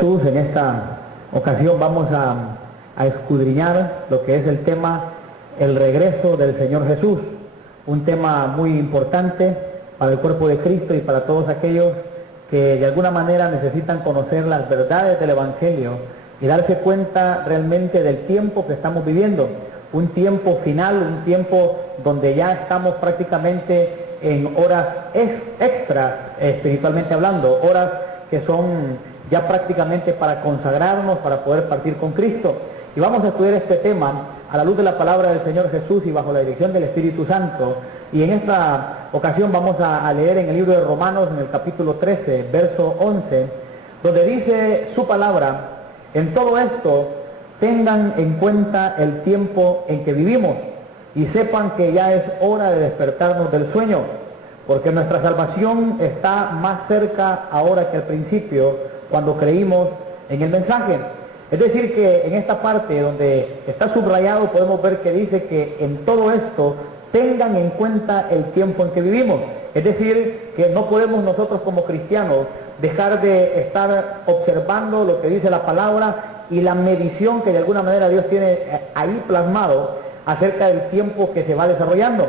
Jesús, en esta ocasión vamos a escudriñar lo que es el tema el regreso del Señor Jesús, un tema muy importante para el cuerpo de Cristo y para todos aquellos que de alguna manera necesitan conocer las verdades del Evangelio y darse cuenta realmente del tiempo que estamos viviendo, un tiempo final, un tiempo donde ya estamos prácticamente en horas extras, espiritualmente hablando, horas que son ya prácticamente para consagrarnos, para poder partir con Cristo. Y vamos a estudiar este tema a la luz de la palabra del Señor Jesús y bajo la dirección del Espíritu Santo. Y en esta ocasión vamos a leer en el libro de Romanos, en el capítulo 13, verso 11, donde dice su palabra: en todo esto tengan en cuenta el tiempo en que vivimos y sepan que ya es hora de despertarnos del sueño, porque nuestra salvación está más cerca ahora que al principio, cuando creímos en el mensaje. Es decir, que en esta parte donde está subrayado podemos ver que dice que en todo esto tengan en cuenta el tiempo en que vivimos. Es decir, que no podemos nosotros como cristianos dejar de estar observando lo que dice la palabra y la medición que de alguna manera Dios tiene ahí plasmado acerca del tiempo que se va desarrollando.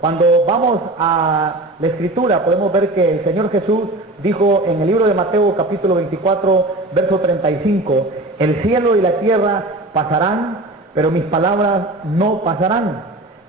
Cuando vamos a la Escritura podemos ver que el Señor Jesús dijo en el libro de Mateo capítulo 24, verso 35, el cielo y la tierra pasarán, pero mis palabras no pasarán.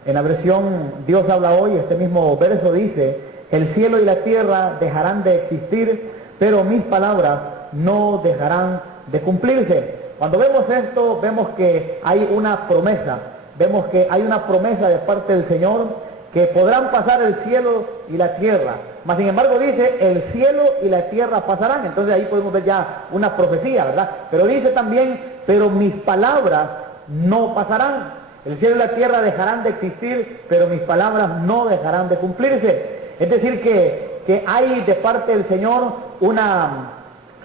En la versión Dios habla hoy, este mismo verso dice, el cielo y la tierra dejarán de existir, pero mis palabras no dejarán de cumplirse. Cuando vemos esto, vemos que hay una promesa, vemos que hay una promesa de parte del Señor, que podrán pasar el cielo y la tierra. Mas sin embargo dice, el cielo y la tierra pasarán. Entonces ahí podemos ver ya una profecía, ¿verdad? Pero dice también, pero mis palabras no pasarán. El cielo y la tierra dejarán de existir, pero mis palabras no dejarán de cumplirse. Es decir que hay de parte del Señor una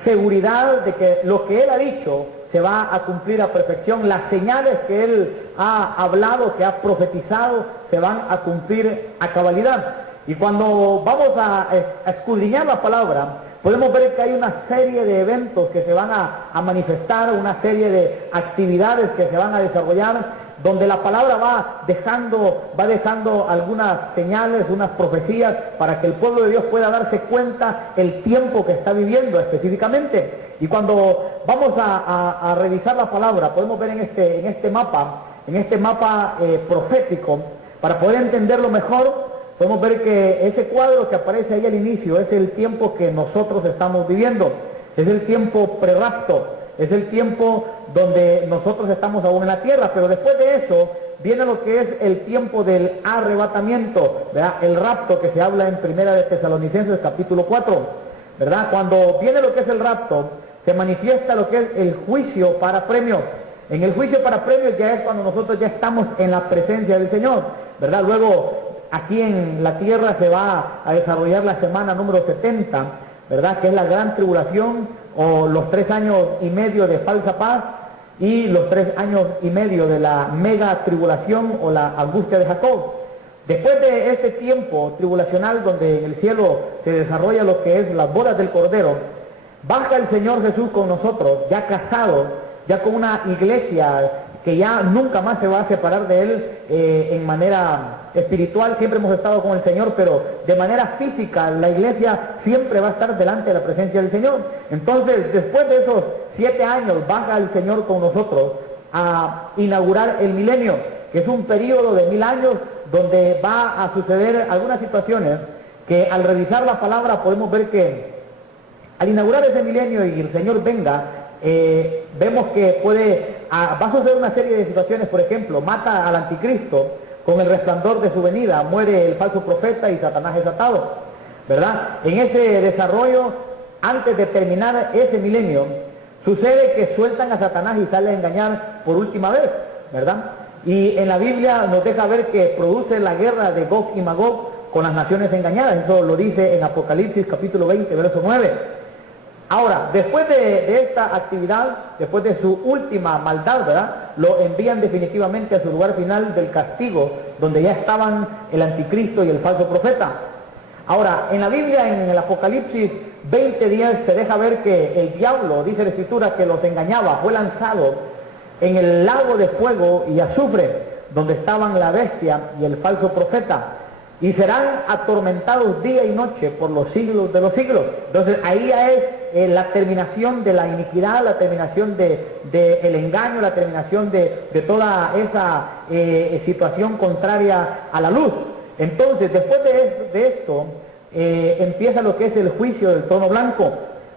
seguridad de que lo que Él ha dicho se va a cumplir a perfección. Las señales que Él ha hablado, que ha profetizado, se van a cumplir a cabalidad. Y cuando vamos a escudriñar la palabra, podemos ver que hay una serie de eventos que se van a manifestar, una serie de actividades que se van a desarrollar, donde la palabra va dejando algunas señales, unas profecías, para que el pueblo de Dios pueda darse cuenta el tiempo que está viviendo específicamente. Y cuando vamos a revisar la palabra, podemos ver en este mapa profético, para poder entenderlo mejor, podemos ver que ese cuadro que aparece ahí al inicio es el tiempo que nosotros estamos viviendo, es el tiempo prerapto, es el tiempo donde nosotros estamos aún en la tierra, pero después de eso viene lo que es el tiempo del arrebatamiento, ¿verdad? El rapto que se habla en Primera de Tesalonicenses capítulo 4, ¿verdad? Cuando viene lo que es el rapto, se manifiesta lo que es el juicio para premios. En el juicio para premios ya es cuando nosotros ya estamos en la presencia del Señor, ¿verdad? Luego aquí en la tierra se va a desarrollar la semana número 70, ¿verdad? Que es la gran tribulación, o los 3 años y medio de falsa paz y los 3 años y medio de la mega tribulación o la angustia de Jacob. Después de este tiempo tribulacional donde en el cielo se desarrolla lo que es las bodas del Cordero, baja el Señor Jesús con nosotros, ya casado, ya con una iglesia que ya nunca más se va a separar de Él en manera espiritual. Siempre hemos estado con el Señor, pero de manera física la iglesia siempre va a estar delante de la presencia del Señor. Entonces, después de esos 7 años, baja el Señor con nosotros a inaugurar el milenio, que es un periodo de 1000 años donde va a suceder algunas situaciones que al revisar la palabra podemos ver que al inaugurar ese milenio y el Señor venga, vemos que va a suceder una serie de situaciones. Por ejemplo, mata al anticristo con el resplandor de su venida, muere el falso profeta y Satanás es atado, ¿verdad? En ese desarrollo, antes de terminar ese milenio, sucede que sueltan a Satanás y sale a engañar por última vez, ¿verdad? Y en la Biblia nos deja ver que produce la guerra de Gog y Magog con las naciones engañadas. Eso lo dice en Apocalipsis capítulo 20, verso 9. Ahora, después de esta actividad, después de su última maldad, ¿verdad?, lo envían definitivamente a su lugar final del castigo, donde ya estaban el anticristo y el falso profeta. Ahora, en la Biblia, en el Apocalipsis 20:10, se deja ver que el diablo, dice la Escritura, que los engañaba, fue lanzado en el lago de fuego y azufre, donde estaban la bestia y el falso profeta, y serán atormentados día y noche por los siglos de los siglos. Entonces ahí ya es la terminación de la iniquidad, la terminación del engaño, la terminación de toda esa situación contraria a la luz. Entonces, después de esto, empieza lo que es el juicio del trono blanco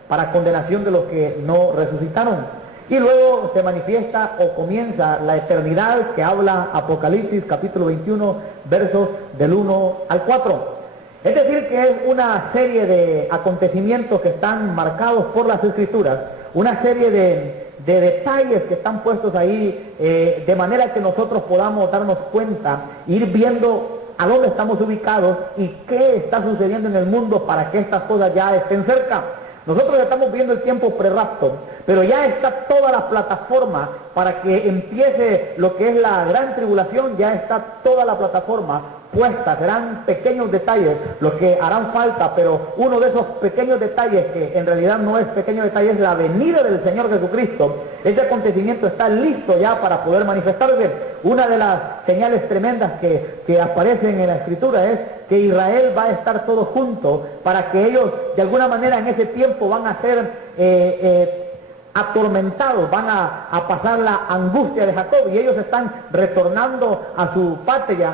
para condenación de los que no resucitaron. Y luego se manifiesta o comienza la eternidad que habla Apocalipsis capítulo 21, versos del 1 al 4. Es decir, que es una serie de acontecimientos que están marcados por las Escrituras, una serie de detalles que están puestos ahí, de manera que nosotros podamos darnos cuenta, ir viendo a dónde estamos ubicados y qué está sucediendo en el mundo para que estas cosas ya estén cerca. Nosotros estamos viendo el tiempo prerapto, pero ya está toda la plataforma para que empiece lo que es la gran tribulación, ya está toda la plataforma puesta. Serán pequeños detalles los que harán falta, pero uno de esos pequeños detalles, que en realidad no es pequeño detalle, es la venida del Señor Jesucristo. Ese acontecimiento está listo ya para poder manifestarse. Una de las señales tremendas que aparecen en la Escritura es que Israel va a estar todos juntos, para que ellos de alguna manera en ese tiempo van a ser atormentados, van a pasar la angustia de Jacob, y ellos están retornando a su patria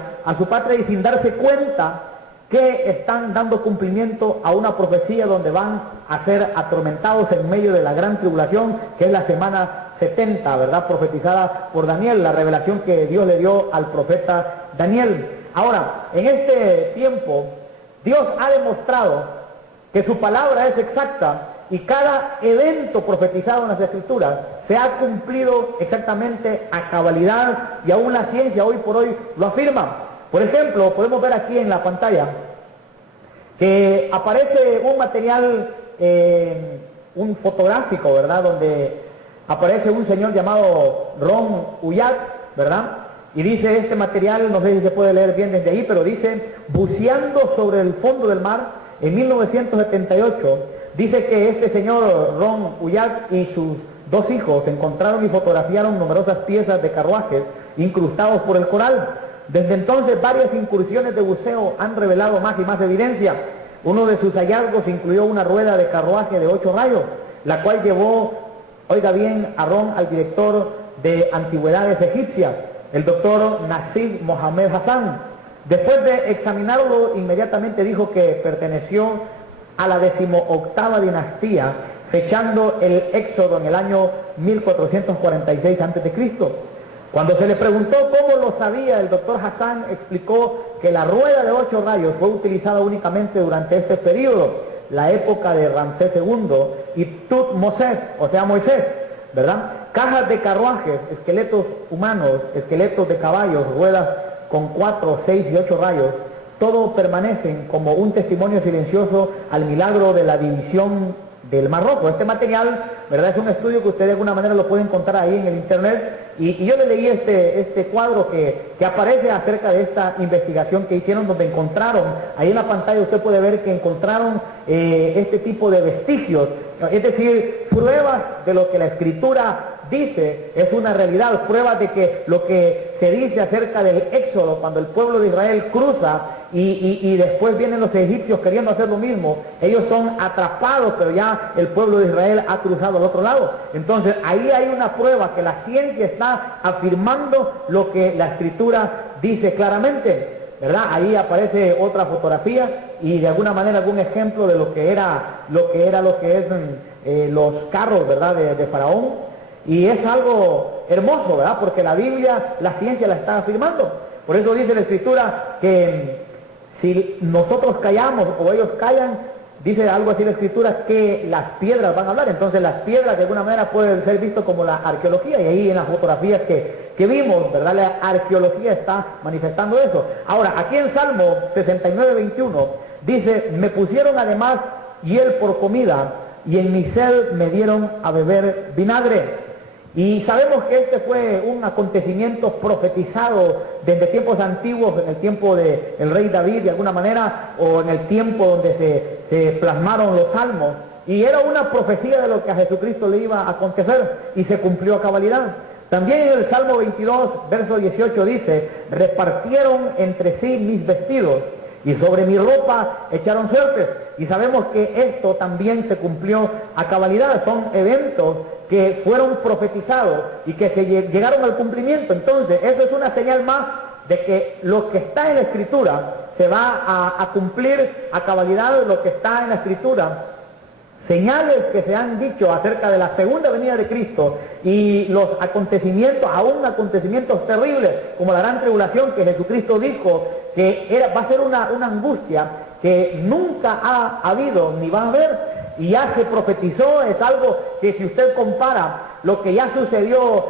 y sin darse cuenta que están dando cumplimiento a una profecía donde van a ser atormentados en medio de la gran tribulación, que es la semana 70, ¿verdad? Profetizada por Daniel, la revelación que Dios le dio al profeta Daniel. Ahora, en este tiempo, Dios ha demostrado que su palabra es exacta, y cada evento profetizado en las Escrituras se ha cumplido exactamente a cabalidad, y aún la ciencia hoy por hoy lo afirma. Por ejemplo, podemos ver aquí en la pantalla que aparece un material, un fotográfico, ¿verdad?, donde aparece un señor llamado Ron Huyat, ¿verdad? Y dice este material, no sé si se puede leer bien desde ahí, pero dice: buceando sobre el fondo del mar en 1978, dice que este señor Ron Huyat y sus dos hijos encontraron y fotografiaron numerosas piezas de carruajes incrustados por el coral. Desde entonces, varias incursiones de buceo han revelado más y más evidencia. Uno de sus hallazgos incluyó una rueda de carruaje de 8 rayos, la cual llevó, oiga bien, a Ron al director de antigüedades egipcias, el doctor Nasib Mohamed Hassan. Después de examinarlo, inmediatamente dijo que perteneció a la 18ª dinastía, fechando el éxodo en el año 1446 a.C. Cuando se le preguntó cómo lo sabía, el doctor Hassan explicó que la rueda de 8 rayos fue utilizada únicamente durante este periodo, la época de Ramsés II y Tutmoses, o sea Moisés, ¿verdad? Cajas de carruajes, esqueletos humanos, esqueletos de caballos, ruedas con 4, 6 y 8 rayos, todo permanecen como un testimonio silencioso al milagro de la división del Mar Rojo. Este material, ¿verdad?, es un estudio que ustedes de alguna manera lo pueden encontrar ahí en el internet, y yo le leí este cuadro que aparece acerca de esta investigación que hicieron, donde encontraron, ahí en la pantalla usted puede ver que encontraron este tipo de vestigios, es decir, pruebas de lo que la Escritura dice es una realidad, pruebas de que lo que se dice acerca del éxodo, cuando el pueblo de Israel cruza y después vienen los egipcios queriendo hacer lo mismo, ellos son atrapados, pero ya el pueblo de Israel ha cruzado al otro lado. Entonces ahí hay una prueba que la ciencia está afirmando lo que la Escritura dice claramente, ¿verdad? Ahí aparece otra fotografía y de alguna manera algún ejemplo de lo que es los carros, ¿verdad?, de Faraón. Y es algo hermoso, ¿verdad?, porque la Biblia, la ciencia la está afirmando. Por eso dice la Escritura que si nosotros callamos o ellos callan, dice algo así la Escritura, que las piedras van a hablar. Entonces las piedras de alguna manera pueden ser vistas como la arqueología, y ahí en las fotografías que vimos, ¿verdad?, la arqueología está manifestando eso. Ahora, aquí en Salmo 69:21 dice: me pusieron además hiel por comida, y en mi sed me dieron a beber vinagre. Y sabemos que este fue un acontecimiento profetizado desde tiempos antiguos, en el tiempo del rey David de alguna manera, o en el tiempo donde se plasmaron los salmos. Y era una profecía de lo que a Jesucristo le iba a acontecer y se cumplió a cabalidad. También en el Salmo 22, verso 18 dice, repartieron entre sí mis vestidos y sobre mi ropa echaron suertes. Y sabemos que esto también se cumplió a cabalidad. Son eventos que fueron profetizados y que se llegaron al cumplimiento. Entonces, eso es una señal más de que lo que está en la Escritura se va a cumplir a cabalidad, lo que está en la Escritura. Señales que se han dicho acerca de la segunda venida de Cristo y los acontecimientos, aún acontecimientos terribles, como la gran tribulación que Jesucristo dijo que va a ser una angustia que nunca ha habido ni va a haber, y ya se profetizó. Es algo que si usted compara lo que ya sucedió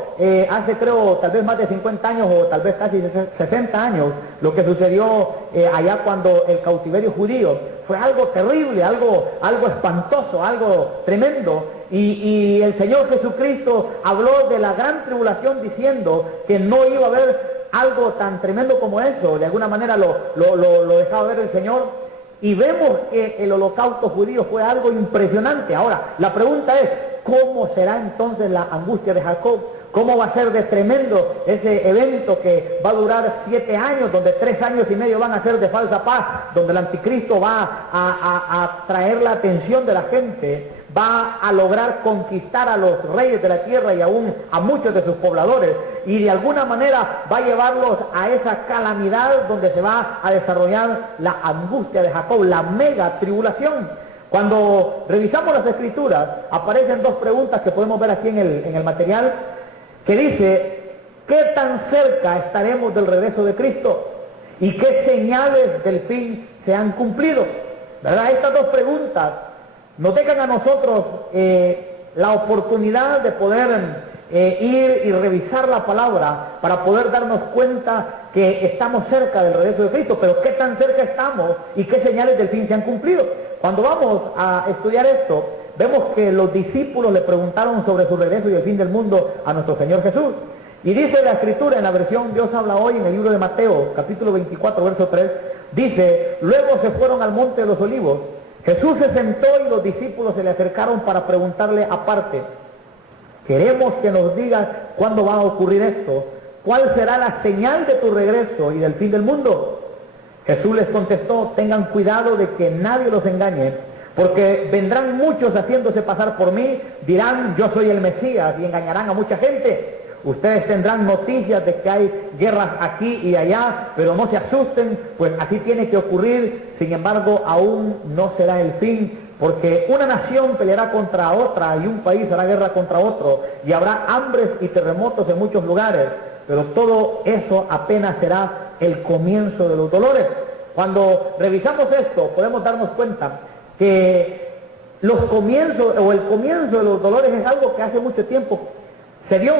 hace, creo, tal vez más de 50 años o tal vez casi 60 años, lo que sucedió allá cuando el cautiverio judío, fue algo terrible, algo espantoso, algo tremendo. Y el Señor Jesucristo habló de la gran tribulación diciendo que no iba a haber algo tan tremendo como eso. De alguna manera lo dejaba ver el Señor. Y vemos que el holocausto judío fue algo impresionante. Ahora, la pregunta es, ¿cómo será entonces la angustia de Jacob? ¿Cómo va a ser de tremendo ese evento que va a durar 7 años, donde 3 años y medio van a ser de falsa paz, donde el anticristo va a traer la atención de la gente, va a lograr conquistar a los reyes de la tierra y aún a muchos de sus pobladores, y de alguna manera va a llevarlos a esa calamidad donde se va a desarrollar la angustia de Jacob, la mega tribulación? Cuando revisamos las Escrituras, aparecen 2 preguntas que podemos ver aquí en el material, que dice, ¿qué tan cerca estaremos del regreso de Cristo? ¿Y qué señales del fin se han cumplido? ¿Verdad? Estas 2 preguntas nos dejan a nosotros la oportunidad de poder ir y revisar la palabra para poder darnos cuenta que estamos cerca del regreso de Cristo, pero ¿qué tan cerca estamos y qué señales del fin se han cumplido? Cuando vamos a estudiar esto, vemos que los discípulos le preguntaron sobre su regreso y el fin del mundo a nuestro Señor Jesús. Y dice la Escritura en la versión Dios habla hoy, en el libro de Mateo, capítulo 24, verso 3, dice, luego se fueron al monte de los olivos. Jesús se sentó y los discípulos se le acercaron para preguntarle aparte, queremos que nos digas cuándo va a ocurrir esto, cuál será la señal de tu regreso y del fin del mundo. Jesús les contestó, tengan cuidado de que nadie los engañe, porque vendrán muchos haciéndose pasar por mí, dirán yo soy el Mesías y engañarán a mucha gente. Ustedes tendrán noticias de que hay guerras aquí y allá, pero no se asusten, pues así tiene que ocurrir. Sin embargo, aún no será el fin, porque una nación peleará contra otra y un país hará guerra contra otro, y habrá hambres y terremotos en muchos lugares, pero todo eso apenas será el comienzo de los dolores. Cuando revisamos esto, podemos darnos cuenta que los comienzos o el comienzo de los dolores es algo que hace mucho tiempo se dio.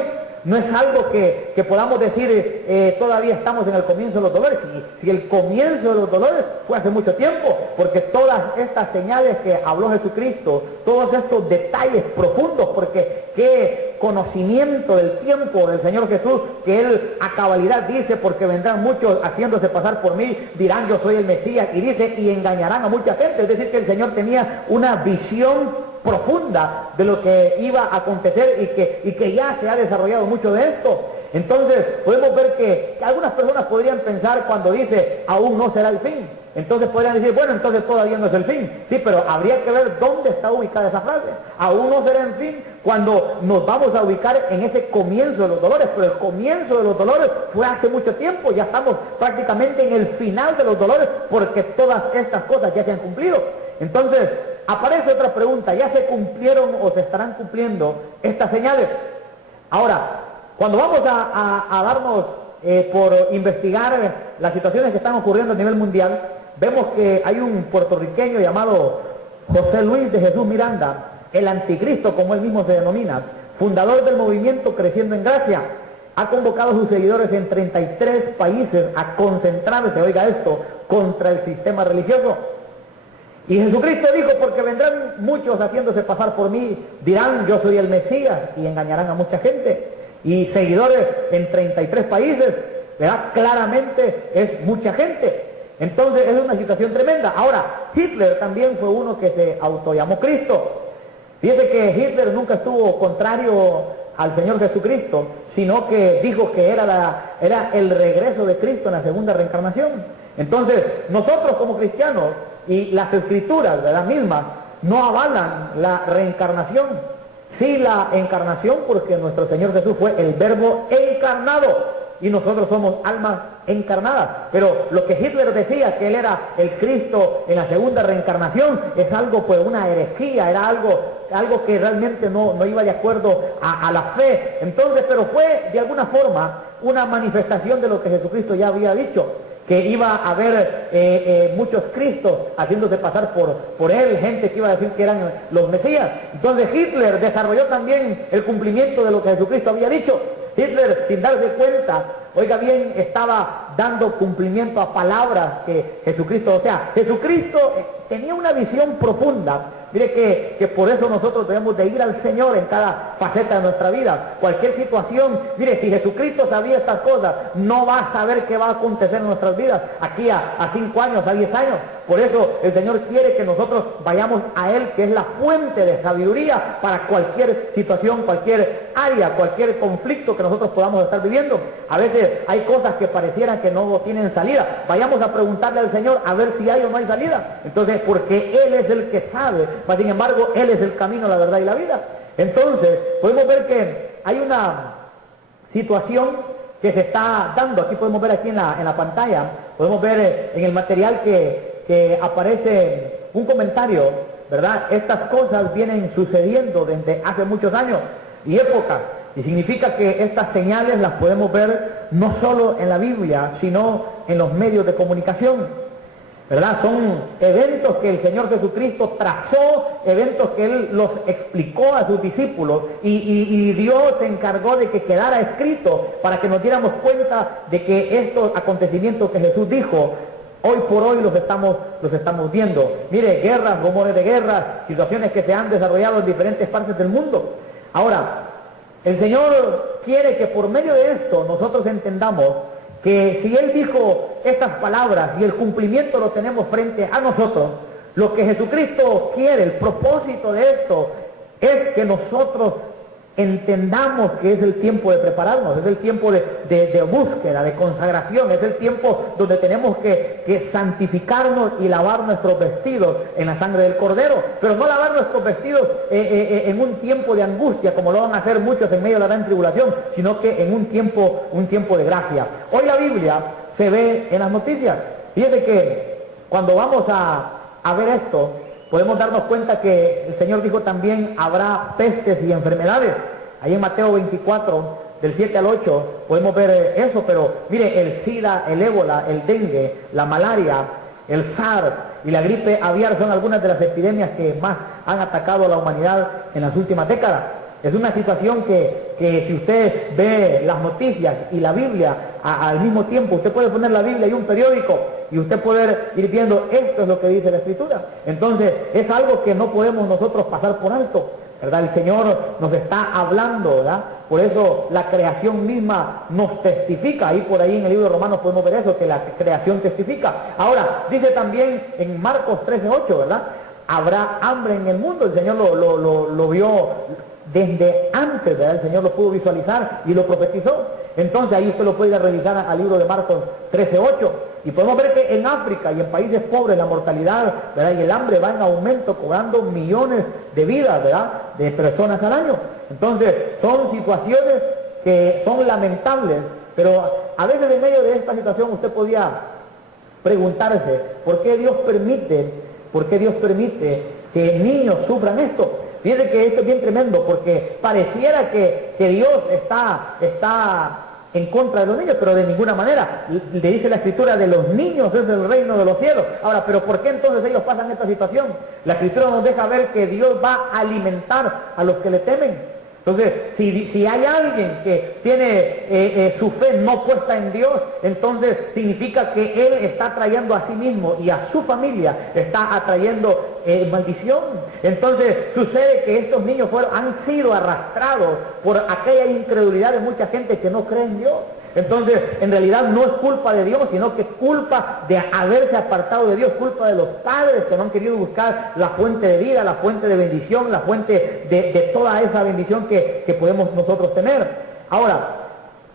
No es algo que podamos decir todavía estamos en el comienzo de los dolores. Si el comienzo de los dolores fue hace mucho tiempo, porque todas estas señales que habló Jesucristo, todos estos detalles profundos, porque qué conocimiento del tiempo del Señor Jesús, que Él a cabalidad dice, porque vendrán muchos haciéndose pasar por mí, dirán yo soy el Mesías, y dice, y engañarán a mucha gente. Es decir, que el Señor tenía una visión profunda de lo que iba a acontecer y que ya se ha desarrollado mucho de esto. Entonces podemos ver que algunas personas podrían pensar cuando dice aún no será el fin, entonces podrían decir bueno, entonces todavía no es el fin. Sí, pero habría que ver dónde está ubicada esa frase. Aún no será el fin, cuando nos vamos a ubicar en ese comienzo de los dolores, pero el comienzo de los dolores fue hace mucho tiempo. Ya estamos prácticamente en el final de los dolores, porque todas estas cosas ya se han cumplido. Entonces aparece otra pregunta, ¿ya se cumplieron o se estarán cumpliendo estas señales? Ahora, cuando vamos a darnos por investigar las situaciones que están ocurriendo a nivel mundial, vemos que hay un puertorriqueño llamado José Luis de Jesús Miranda, el anticristo como él mismo se denomina, fundador del movimiento Creciendo en Gracia. Ha convocado a sus seguidores en 33 países a concentrarse, oiga esto, contra el sistema religioso. Y Jesucristo dijo, porque vendrán muchos haciéndose pasar por mí, dirán yo soy el Mesías, y engañarán a mucha gente. Y seguidores en 33 países, ¿verdad? Claramente es mucha gente. Entonces es una situación tremenda. Ahora, Hitler también fue uno que se autollamó Cristo. Fíjese que Hitler nunca estuvo contrario al Señor Jesucristo, sino que dijo que era el regreso de Cristo en la segunda reencarnación. Entonces, nosotros como cristianos y las escrituras, ¿verdad?, mismas, no avalan la reencarnación. Sí, la encarnación, porque nuestro Señor Jesús fue el Verbo encarnado y nosotros somos almas encarnadas. Pero lo que Hitler decía, que él era el Cristo en la segunda reencarnación, es algo, pues, una herejía, era algo que realmente no iba de acuerdo a la fe. Entonces, pero fue de alguna forma una manifestación de lo que Jesucristo ya había dicho, que iba a haber muchos Cristos haciéndose pasar por él, gente que iba a decir que eran los Mesías. Entonces Hitler desarrolló también el cumplimiento de lo que Jesucristo había dicho. Hitler, sin darse cuenta, oiga bien, estaba dando cumplimiento a palabras que Jesucristo, o sea, Jesucristo tenía una visión profunda. Mire que por eso nosotros debemos de ir al Señor en cada faceta de nuestra vida. Cualquier situación, mire, si Jesucristo sabía estas cosas, no va a saber qué va a acontecer en nuestras vidas aquí a 5 años, a 10 años. Por eso el Señor quiere que nosotros vayamos a Él, que es la fuente de sabiduría para cualquier situación, cualquier área, cualquier conflicto que nosotros podamos estar viviendo. A veces hay cosas que parecieran que no tienen salida. Vayamos a preguntarle al Señor a ver si hay o no hay salida. Entonces, porque Él es el que sabe, mas sin embargo, Él es el camino, la verdad y la vida. Entonces, podemos ver que hay una situación que se está dando. Aquí podemos ver aquí en la pantalla, podemos ver en el material que aparece un comentario, ¿verdad? Estas cosas vienen sucediendo desde hace muchos años y épocas, y significa que estas señales las podemos ver no solo en la Biblia, sino en los medios de comunicación, ¿verdad? Son eventos que el Señor Jesucristo trazó, eventos que Él los explicó a sus discípulos y Dios se encargó de que quedara escrito para que nos diéramos cuenta de que estos acontecimientos que Jesús dijo, hoy por hoy los estamos viendo. Mire, guerras, rumores de guerras, situaciones que se han desarrollado en diferentes partes del mundo. Ahora, el Señor quiere que por medio de esto nosotros entendamos que si Él dijo estas palabras y el cumplimiento lo tenemos frente a nosotros, lo que Jesucristo quiere, el propósito de esto, es que nosotros entendamos que es el tiempo de prepararnos, es el tiempo de búsqueda, de consagración, es el tiempo donde tenemos que santificarnos y lavar nuestros vestidos en la sangre del Cordero, pero no lavar nuestros vestidos en un tiempo de angustia, como lo van a hacer muchos en medio de la gran tribulación, sino que en un tiempo de gracia. Hoy la Biblia se ve en las noticias. Fíjate que cuando vamos a ver esto, podemos darnos cuenta que el Señor dijo también habrá pestes y enfermedades. Ahí en Mateo 24, del 7 al 8, podemos ver eso, pero mire, el SIDA, el ébola, el dengue, la malaria, el SARS y la gripe aviar son algunas de las epidemias que más han atacado a la humanidad en las últimas décadas. Es una situación que si usted ve las noticias y la Biblia al mismo tiempo, usted puede poner la Biblia y un periódico y usted puede ir viendo esto es lo que dice la Escritura. Entonces es algo que no podemos nosotros pasar por alto, ¿verdad? El Señor nos está hablando, ¿verdad? Por eso la creación misma nos testifica. Ahí por ahí en el libro de Romanos podemos ver eso, que la creación testifica. Ahora, dice también en Marcos 13:8, ¿verdad? Habrá hambre en el mundo. El Señor lo vio desde antes, ¿verdad? El Señor lo pudo visualizar y lo profetizó. Entonces ahí usted lo puede ir a revisar al libro de Marcos 13:8. Y podemos ver que en África y en países pobres la mortalidad, ¿verdad?, y el hambre va en aumento, cobrando millones de vidas, ¿verdad?, de personas al año. Entonces son situaciones que son lamentables, pero a veces en medio de esta situación usted podía preguntarse ¿por qué Dios permite que niños sufran esto? Fíjense que esto es bien tremendo, porque pareciera que Dios está en contra de los niños, pero de ninguna manera. Le dice la Escritura, de los niños es el reino de los cielos. Ahora, ¿pero por qué entonces ellos pasan esta situación? La Escritura nos deja ver que Dios va a alimentar a los que le temen. Entonces, si hay alguien que tiene su fe no puesta en Dios, entonces significa que él está atrayendo a sí mismo y a su familia, está atrayendo maldición. Entonces sucede que estos niños han sido arrastrados por aquella incredulidad de mucha gente que no cree en Dios. Entonces, en realidad no es culpa de Dios, sino que es culpa de haberse apartado de Dios, culpa de los padres que no han querido buscar la fuente de vida, la fuente de bendición, la fuente de toda esa bendición que podemos nosotros tener. Ahora,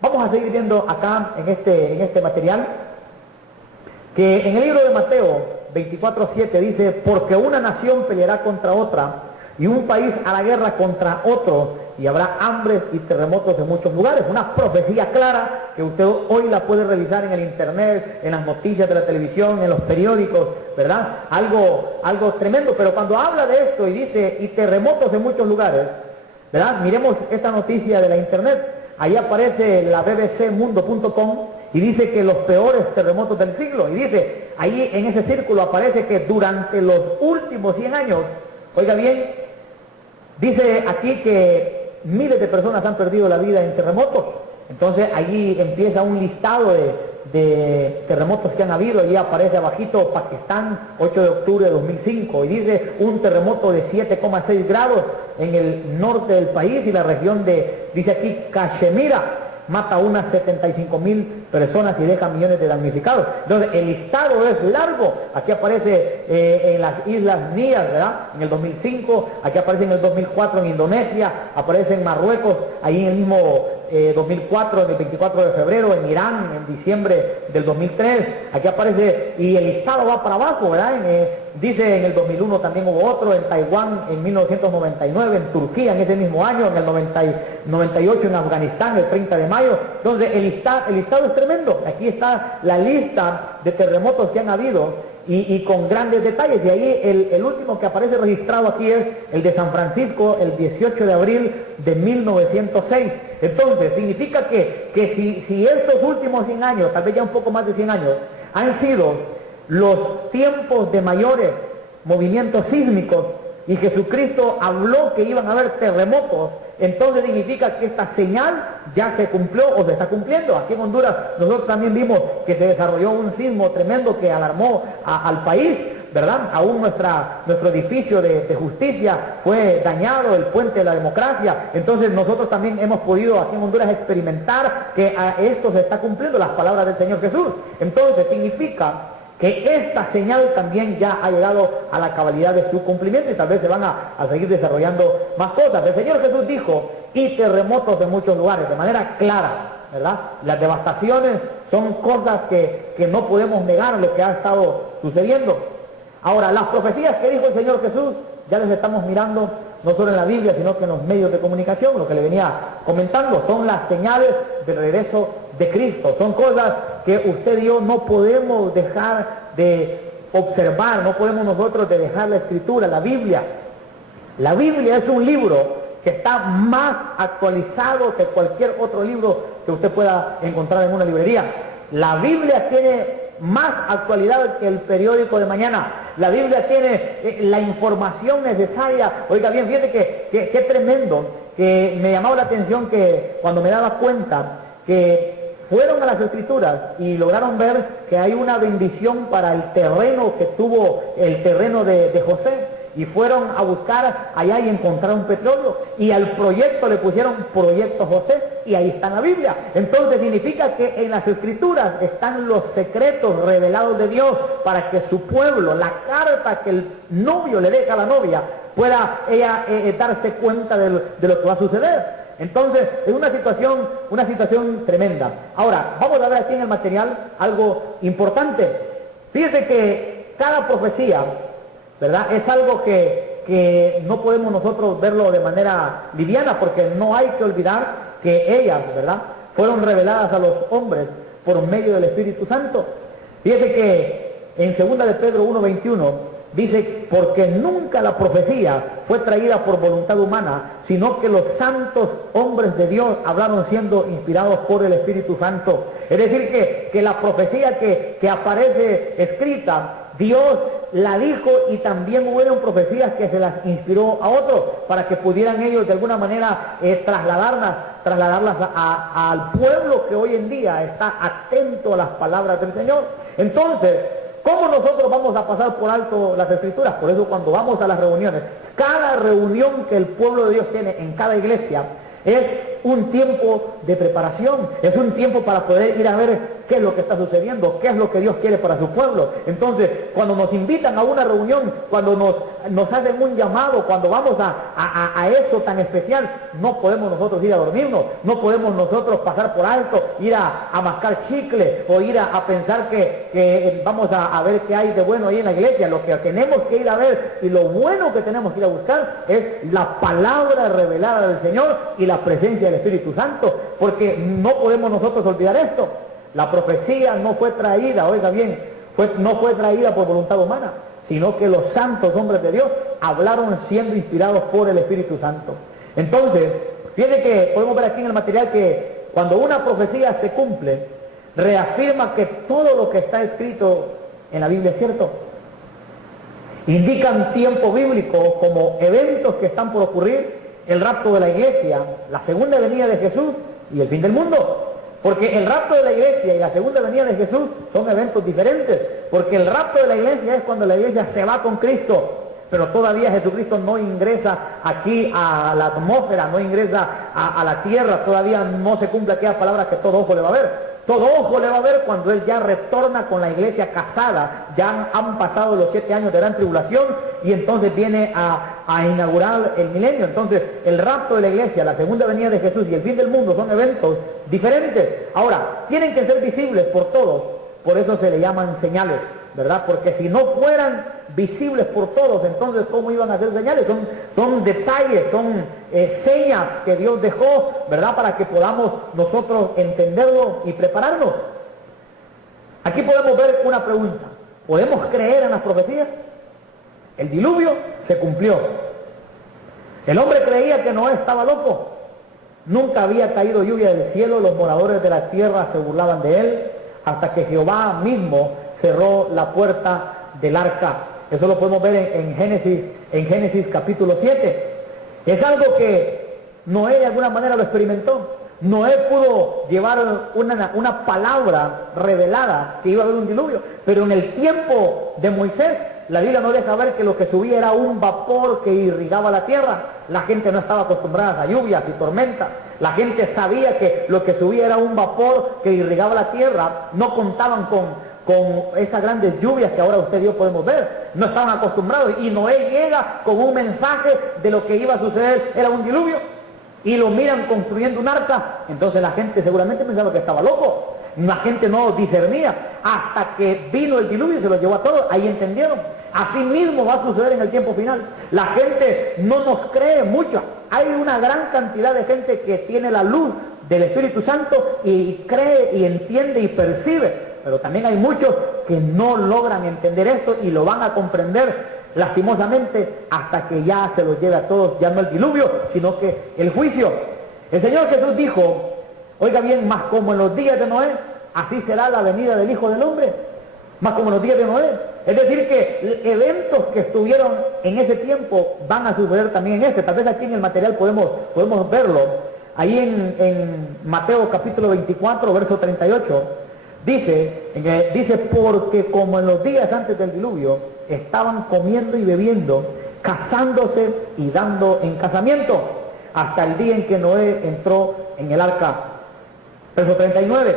vamos a seguir viendo acá en este material, que en el libro de Mateo 24:7 dice, porque una nación peleará contra otra, y un país hará guerra contra otro, y habrá hambres y terremotos en muchos lugares. Una profecía clara que usted hoy la puede revisar en el internet, en las noticias de la televisión, en los periódicos, ¿verdad? Algo tremendo, pero cuando habla de esto y dice, y terremotos en muchos lugares, ¿verdad? Miremos esta noticia de la internet. Ahí aparece la bbcmundo.com y dice que los peores terremotos del siglo. Y dice, ahí en ese círculo aparece que durante los últimos 100 años, oiga bien, dice aquí que miles de personas han perdido la vida en terremotos. Entonces allí empieza un listado de terremotos que han habido. Allí aparece abajito Pakistán, 8 de octubre de 2005. Y dice un terremoto de 7,6 grados en el norte del país y la región dice aquí, Cachemira. Mata a unas 75,000 personas y deja millones de damnificados. Entonces el listado es largo. Aquí aparece en las Islas Nías, ¿verdad? En el 2005, aquí aparece en el 2004 en Indonesia, aparece en Marruecos, ahí en el mismo 2004, en el 24 de febrero, en Irán, en diciembre del 2003, aquí aparece, y el listado va para abajo, ¿verdad? Dice en el 2001 también hubo otro, en Taiwán en 1999, en Turquía en ese mismo año, en el 98 en Afganistán, el 30 de mayo. Entonces el listado es tremendo. Aquí está la lista de terremotos que han habido y con grandes detalles. Y ahí el último que aparece registrado aquí es el de San Francisco, el 18 de abril de 1906. Entonces significa que si estos últimos 100 años, tal vez ya un poco más de 100 años, han sido los tiempos de mayores movimientos sísmicos y Jesucristo habló que iban a haber terremotos, entonces significa que esta señal ya se cumplió o se está cumpliendo. Aquí en Honduras nosotros también vimos que se desarrolló un sismo tremendo que alarmó al país, ¿verdad? Aún nuestro edificio de justicia fue dañado, el puente de la democracia. Entonces nosotros también hemos podido aquí en Honduras experimentar que a esto se está cumpliendo las palabras del Señor Jesús. Entonces significa que esta señal también ya ha llegado a la cabalidad de su cumplimiento y tal vez se van a seguir desarrollando más cosas. El Señor Jesús dijo, y terremotos en muchos lugares, de manera clara, ¿verdad? Las devastaciones son cosas que no podemos negar lo que ha estado sucediendo. Ahora, las profecías que dijo el Señor Jesús, ya les estamos mirando, no solo en la Biblia, sino que en los medios de comunicación, lo que le venía comentando, son las señales del regreso de Cristo. Son cosas que usted y yo no podemos dejar de observar, no podemos nosotros de dejar la Escritura, la Biblia. La Biblia es un libro que está más actualizado que cualquier otro libro que usted pueda encontrar en una librería. La Biblia tiene más actualidad que el periódico de mañana. La Biblia tiene la información necesaria. Oiga bien, fíjate que tremendo, que me llamaba la atención que cuando me daba cuenta que fueron a las Escrituras y lograron ver que hay una bendición para el terreno que tuvo el terreno de José. Y fueron a buscar allá y encontraron petróleo. Y al proyecto le pusieron Proyecto José. Y ahí está en la Biblia. Entonces significa que en las Escrituras están los secretos revelados de Dios para que su pueblo, la carta que el novio le deja a la novia, pueda ella darse cuenta de lo que va a suceder. Entonces es una situación tremenda. Ahora, vamos a ver aquí en el material algo importante. Fíjese que cada profecía, ¿verdad? Es algo que no podemos nosotros verlo de manera liviana, porque no hay que olvidar que ellas, ¿verdad?, fueron reveladas a los hombres por medio del Espíritu Santo. Fíjese que en 2 de Pedro 1:21 dice, porque nunca la profecía fue traída por voluntad humana, sino que los santos hombres de Dios hablaron siendo inspirados por el Espíritu Santo. Es decir, que la profecía que aparece escrita, Dios la dijo y también hubieron profecías que se las inspiró a otros para que pudieran ellos de alguna manera trasladarlas al pueblo que hoy en día está atento a las palabras del Señor. Entonces, ¿cómo nosotros vamos a pasar por alto las Escrituras? Por eso cuando vamos a las reuniones, cada reunión que el pueblo de Dios tiene en cada iglesia es un tiempo de preparación, es un tiempo para poder ir a ver qué es lo que está sucediendo, qué es lo que Dios quiere para su pueblo. Entonces, cuando nos invitan a una reunión, cuando nos hacen un llamado, cuando vamos a eso tan especial, no podemos nosotros ir a dormirnos, no podemos nosotros pasar por alto, ir a mascar chicle o ir a pensar que vamos a ver qué hay de bueno ahí en la iglesia. Lo que tenemos que ir a ver y lo bueno que tenemos que ir a buscar es la palabra revelada del Señor y la presencia del Espíritu Santo, porque no podemos nosotros olvidar esto. La profecía no fue traída, oiga bien, no fue traída por voluntad humana, sino que los santos hombres de Dios hablaron siendo inspirados por el Espíritu Santo. Entonces, fíjense que podemos ver aquí en el material que cuando una profecía se cumple, reafirma que todo lo que está escrito en la Biblia es cierto. Indican tiempo bíblico como eventos que están por ocurrir: el rapto de la iglesia, la segunda venida de Jesús y el fin del mundo. Porque el rapto de la iglesia y la segunda venida de Jesús son eventos diferentes. Porque el rapto de la iglesia es cuando la iglesia se va con Cristo, pero todavía Jesucristo no ingresa aquí a la atmósfera, no ingresa a la tierra, todavía no se cumple aquella palabra que todo ojo le va a ver. Todo ojo le va a ver cuando Él ya retorna con la iglesia casada. Ya han pasado los 7 años de gran tribulación y entonces viene a inaugurar el milenio. Entonces, el rapto de la iglesia, la segunda venida de Jesús y el fin del mundo son eventos diferentes. Ahora, tienen que ser visibles por todos, por eso se le llaman señales, ¿verdad? Porque si no fueran visibles por todos, entonces ¿cómo iban a ser señales? Son detalles, son señas que Dios dejó, ¿verdad? Para que podamos nosotros entenderlo y prepararnos. Aquí podemos ver una pregunta: ¿podemos creer en las profecías? El diluvio se cumplió. El hombre creía que Noé estaba loco. Nunca había caído lluvia del cielo, los moradores de la tierra se burlaban de él, hasta que Jehová mismo cerró la puerta del arca. Eso lo podemos ver en Génesis capítulo 7. Es algo que Noé de alguna manera lo experimentó. Noé pudo llevar una palabra revelada que iba a haber un diluvio, pero en el tiempo de Moisés, la Biblia no deja ver que lo que subía era un vapor que irrigaba la tierra. La gente no estaba acostumbrada a lluvias y tormentas. La gente sabía que lo que subía era un vapor que irrigaba la tierra. No contaban con esas grandes lluvias que ahora usted y yo podemos ver. No estaban acostumbrados. Y Noé llega con un mensaje de lo que iba a suceder, era un diluvio. Y lo miran construyendo un arca. Entonces la gente seguramente pensaba que estaba loco. La gente no discernía hasta que vino el diluvio y se lo llevó a todos. Ahí entendieron. Así mismo va a suceder en el tiempo final. La gente no nos cree mucho. Hay una gran cantidad de gente que tiene la luz del Espíritu Santo y cree y entiende y percibe. Pero también hay muchos que no logran entender esto y lo van a comprender lastimosamente hasta que ya se los lleve a todos, ya no el diluvio, sino que el juicio. El Señor Jesús dijo, oiga bien, más como en los días de Noé, así será la venida del Hijo del Hombre. Más como en los días de Noé. Es decir que eventos que estuvieron en ese tiempo van a suceder también en este. Tal vez aquí en el material podemos verlo. Ahí en Mateo capítulo 24, verso 38, dice, porque como en los días antes del diluvio, estaban comiendo y bebiendo, casándose y dando en casamiento, hasta el día en que Noé entró en el arca. Verso 39,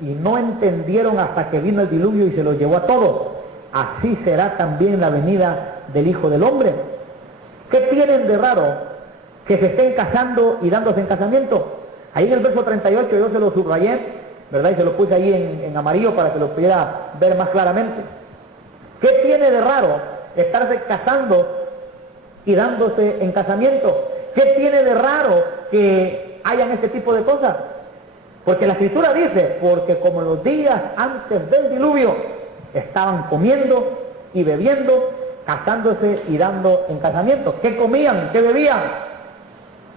y no entendieron hasta que vino el diluvio y se los llevó a todos. Así será también la venida del Hijo del Hombre. ¿Qué tienen de raro que se estén casando y dándose en casamiento? Ahí en el verso 38 yo se lo subrayé, ¿verdad? Y se lo puse ahí en amarillo para que lo pudiera ver más claramente. ¿Qué tiene de raro estarse casando y dándose en casamiento? ¿Qué tiene de raro que hayan este tipo de cosas? Porque la Escritura dice, porque como en los días antes del diluvio, estaban comiendo y bebiendo, casándose y dando en casamiento. ¿Qué comían? ¿Qué bebían?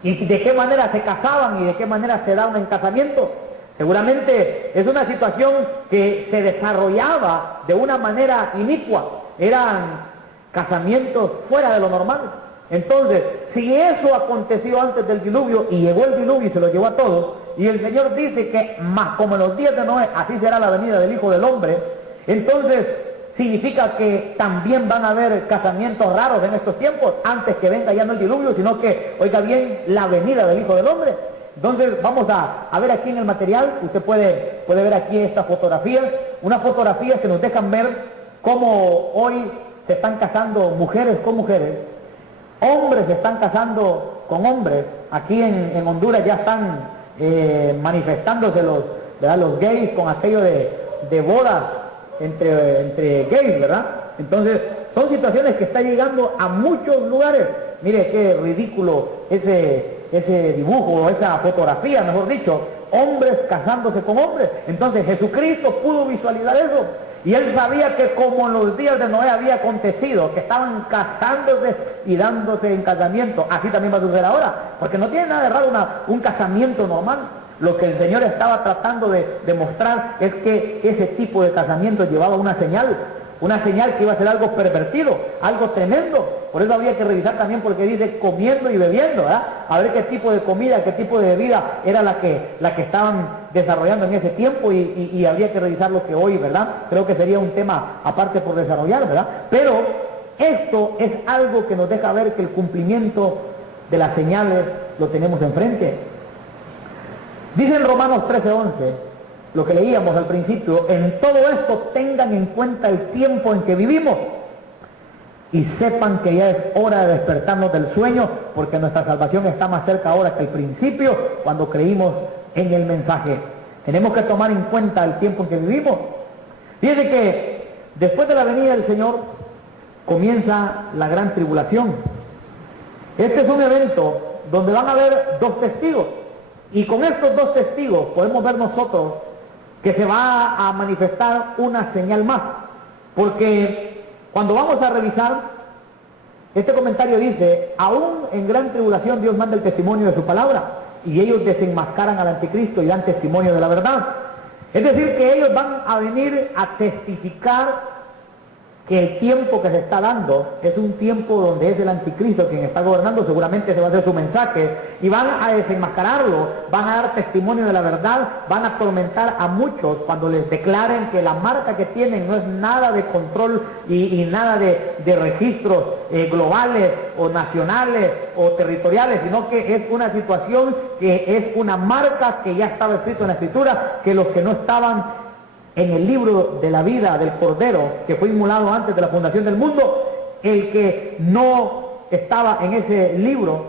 ¿Y de qué manera se casaban y de qué manera se daban en casamiento? Seguramente es una situación que se desarrollaba de una manera inicua. eran casamientos fuera de lo normal. Entonces, si eso aconteció antes del diluvio y llegó el diluvio y se lo llevó a todos, y el Señor dice que más como en los días de Noé, así será la venida del Hijo del Hombre, entonces significa que también van a haber casamientos raros en estos tiempos, antes que venga ya no el diluvio, sino que, oiga bien, la venida del Hijo del Hombre. Entonces vamos a ver aquí en el material, usted puede ver aquí estas fotografías, unas fotografías que nos dejan ver cómo hoy se están casando mujeres con mujeres, hombres se están casando con hombres. Aquí en Honduras ya están manifestándose los gays con aquello de bodas entre gays, ¿verdad? Entonces son situaciones que están llegando a muchos lugares. Mire qué ridículo ese dibujo, esa fotografía, mejor dicho, hombres casándose con hombres. Entonces Jesucristo pudo visualizar eso, y él sabía que como en los días de Noé había acontecido, que estaban casándose y dándose en casamiento, así también va a suceder ahora, porque no tiene nada de raro un casamiento normal. Lo que el Señor estaba tratando de demostrar es que ese tipo de casamiento llevaba una señal que iba a ser algo pervertido, algo tremendo. Por eso había que revisar también, porque dice comiendo y bebiendo, ¿verdad? A ver qué tipo de comida, qué tipo de bebida era la que estaban desarrollando en ese tiempo, y habría que revisar lo que hoy, ¿verdad? Creo que sería un tema aparte por desarrollar, ¿verdad? Pero esto es algo que nos deja ver que el cumplimiento de las señales lo tenemos enfrente. Dice en Romanos 13:11, lo que leíamos al principio: en todo esto tengan en cuenta el tiempo en que vivimos y sepan que ya es hora de despertarnos del sueño, porque nuestra salvación está más cerca ahora que al principio, cuando creímos en el mensaje. Tenemos que tomar en cuenta el tiempo en que vivimos. Fíjense que después de la venida del Señor comienza la gran tribulación. Este es un evento donde van a haber dos testigos, y con estos dos testigos podemos ver nosotros que se va a manifestar una señal más, porque cuando vamos a revisar, este comentario dice: aún en gran tribulación Dios manda el testimonio de su palabra, y ellos desenmascaran al anticristo y dan testimonio de la verdad. Es decir, que ellos van a venir a testificar que el tiempo que se está dando es un tiempo donde es el anticristo quien está gobernando. Seguramente ese va a ser su mensaje, y van a desenmascararlo, van a dar testimonio de la verdad, van a atormentar a muchos cuando les declaren que la marca que tienen no es nada de control y nada de registros globales o nacionales o territoriales, sino que es una situación que es una marca que ya estaba escrito en la Escritura, que los que no estaban en el libro de la vida del Cordero, que fue inmolado antes de la fundación del mundo, el que no estaba en ese libro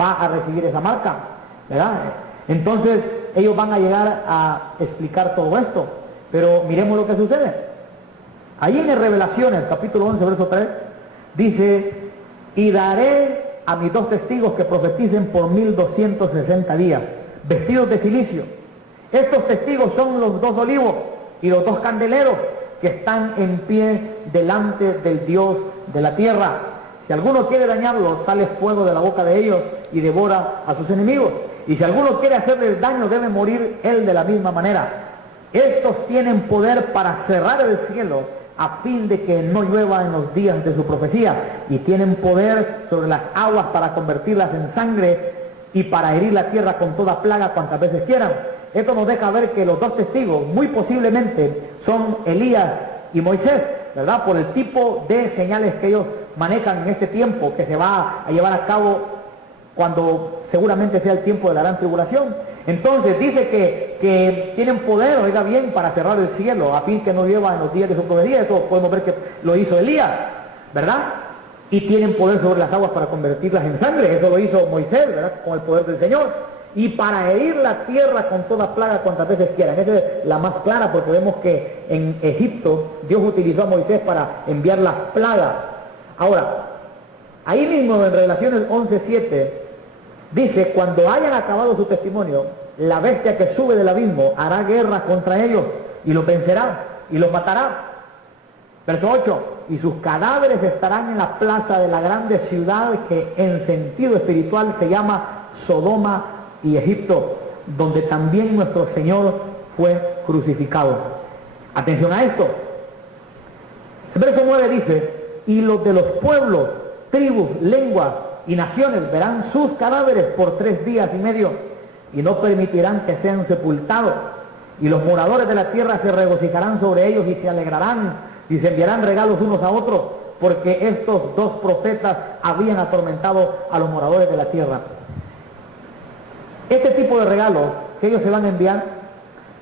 va a recibir esa marca, ¿verdad? Entonces ellos van a llegar a explicar todo esto, pero miremos lo que sucede. Ahí en Revelaciones, capítulo 11, verso 3, dice: y daré a mis dos testigos que profeticen por 1260 días, vestidos de cilicio. Estos testigos son los dos olivos y los dos candeleros que están en pie delante del Dios de la tierra. Si alguno quiere dañarlos, sale fuego de la boca de ellos y devora a sus enemigos. Y si alguno quiere hacerles daño, debe morir él de la misma manera. Estos tienen poder para cerrar el cielo a fin de que no llueva en los días de su profecía, y tienen poder sobre las aguas para convertirlas en sangre y para herir la tierra con toda plaga cuantas veces quieran. Esto nos deja ver que los dos testigos muy posiblemente son Elías y Moisés, ¿verdad? Por el tipo de señales que ellos manejan en este tiempo que se va a llevar a cabo cuando seguramente sea el tiempo de la gran tribulación. Entonces dice que tienen poder, oiga bien, para cerrar el cielo a fin que no llueva en los días de su profecía. Eso podemos ver que lo hizo Elías, ¿verdad? Y tienen poder sobre las aguas para convertirlas en sangre. Eso lo hizo Moisés, ¿verdad? Con el poder del Señor. Y para herir la tierra con toda plaga cuantas veces quieran. Esa es la más clara, porque vemos que en Egipto Dios utilizó a Moisés para enviar las plagas. Ahora, ahí mismo en Revelaciones 11:7 dice: cuando hayan acabado su testimonio, la bestia que sube del abismo hará guerra contra ellos y los vencerá y los matará. Verso 8: y sus cadáveres estarán en la plaza de la grande ciudad que en sentido espiritual se llama Sodoma y Egipto, donde también nuestro Señor fue crucificado. Atención a esto. El verso 9 dice, y los de los pueblos, tribus, lenguas y naciones verán sus cadáveres por 3 días y medio y no permitirán que sean sepultados. Y los moradores de la tierra se regocijarán sobre ellos y se alegrarán y se enviarán regalos unos a otros, porque estos 2 profetas habían atormentado a los moradores de la tierra. Este tipo de regalos que ellos se van a enviar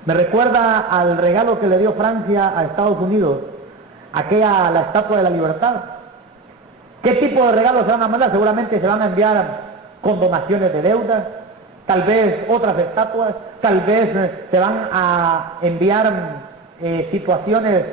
me recuerda al regalo que le dio Francia a Estados Unidos, la Estatua de la Libertad. ¿Qué tipo de regalos se van a mandar? Seguramente se van a enviar condonaciones de deuda, tal vez otras estatuas, tal vez se van a enviar situaciones,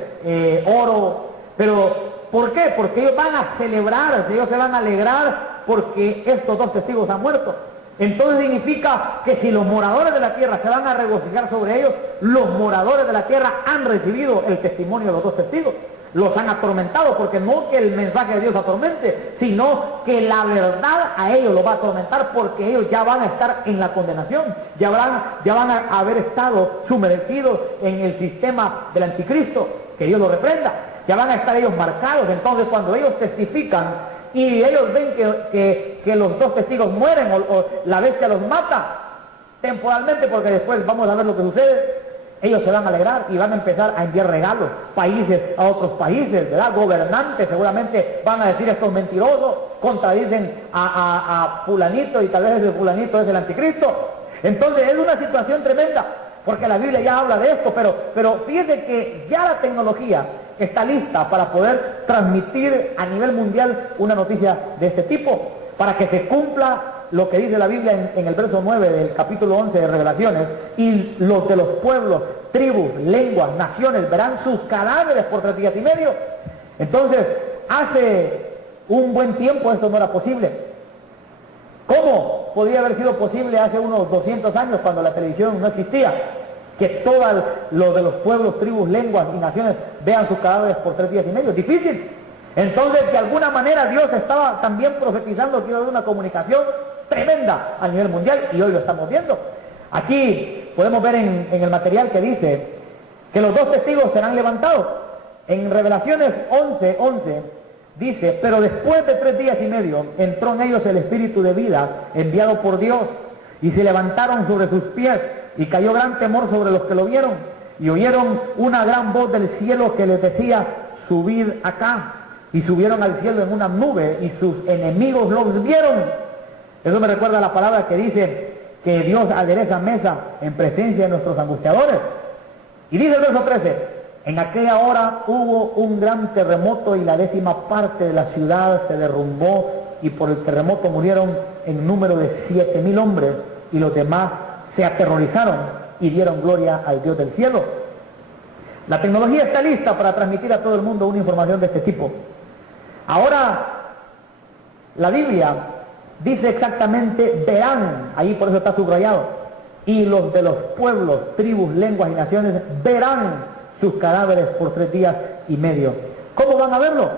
oro. Pero ¿por qué? Porque ellos van a celebrar, ellos se van a alegrar porque estos 2 testigos han muerto. Entonces significa que si los moradores de la tierra se van a regocijar sobre ellos, los moradores de la tierra han recibido el testimonio de los 2 testigos. Los han atormentado, porque no que el mensaje de Dios atormente, sino que la verdad a ellos los va a atormentar, porque ellos ya van a estar en la condenación, ya van a haber estado sumergidos en el sistema del anticristo, que Dios los reprenda, ya van a estar ellos marcados. Entonces cuando ellos testifican y ellos ven que los 2 testigos mueren o la bestia los mata temporalmente, porque después vamos a ver lo que sucede, ellos se van a alegrar y van a empezar a enviar regalos, países a otros países, ¿verdad? Gobernantes seguramente van a decir estos mentirosos, contradicen a fulanito y tal vez ese fulanito es el anticristo. Entonces es una situación tremenda, porque la Biblia ya habla de esto, pero fíjense que ya la tecnología está lista para poder transmitir a nivel mundial una noticia de este tipo, para que se cumpla lo que dice la Biblia en el verso 9 del capítulo 11 de Revelaciones, y los de los pueblos, tribus, lenguas, naciones verán sus cadáveres por 3 días y medio. Entonces, hace un buen tiempo esto no era posible. ¿Cómo podría haber sido posible hace unos 200 años, cuando la televisión no existía, que todos los de los pueblos, tribus, lenguas y naciones vean sus cadáveres por 3 días y medio? Difícil. Entonces, de alguna manera Dios estaba también profetizando que iba a haber una comunicación tremenda a nivel mundial, y hoy lo estamos viendo. Aquí podemos ver en el material que dice que los 2 testigos serán levantados. En Revelaciones 11:11 dice, pero después de 3 días y medio entró en ellos el espíritu de vida enviado por Dios, y se levantaron sobre sus pies, y cayó gran temor sobre los que lo vieron, y oyeron una gran voz del cielo que les decía, subid acá. Y subieron al cielo en una nube, y sus enemigos los vieron. Eso me recuerda a la palabra que dice que Dios adereza mesa en presencia de nuestros angustiadores. Y dice el verso 13, en aquella hora hubo un gran terremoto, y la 10ª parte de la ciudad se derrumbó, y por el terremoto murieron en número de 7,000 hombres, y los demás se aterrorizaron y dieron gloria al Dios del cielo. La tecnología está lista para transmitir a todo el mundo una información de este tipo. Ahora, la Biblia dice exactamente, verán, ahí por eso está subrayado, y los de los pueblos, tribus, lenguas y naciones verán sus cadáveres por 3 días y medio. ¿Cómo van a verlo?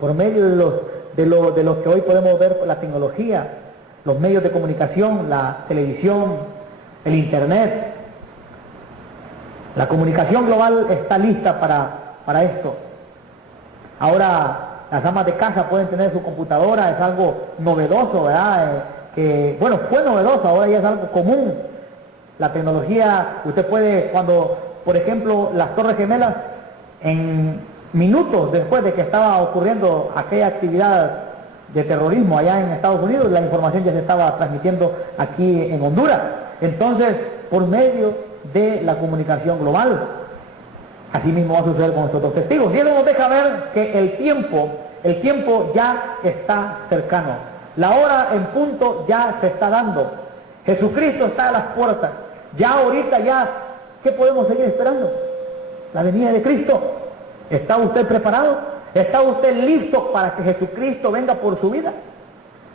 Por medio de lo que hoy podemos ver por la tecnología, los medios de comunicación, la televisión, el internet. La comunicación global está lista para esto. Ahora, las amas de casa pueden tener su computadora, es algo novedoso, ¿verdad? Fue novedoso, ahora ya es algo común. La tecnología, usted puede, cuando, por ejemplo, las Torres Gemelas, en minutos después de que estaba ocurriendo aquella actividad de terrorismo allá en Estados Unidos, la información ya se estaba transmitiendo aquí en Honduras. Entonces, por medio de la comunicación global, así mismo va a suceder con estos 2 testigos. Y eso nos deja ver que el tiempo ya está cercano. La hora en punto ya se está dando. Jesucristo está a las puertas. Ya ahorita ¿qué podemos seguir esperando? La venida de Cristo. ¿Está usted preparado? ¿Está usted listo para que Jesucristo venga por su vida?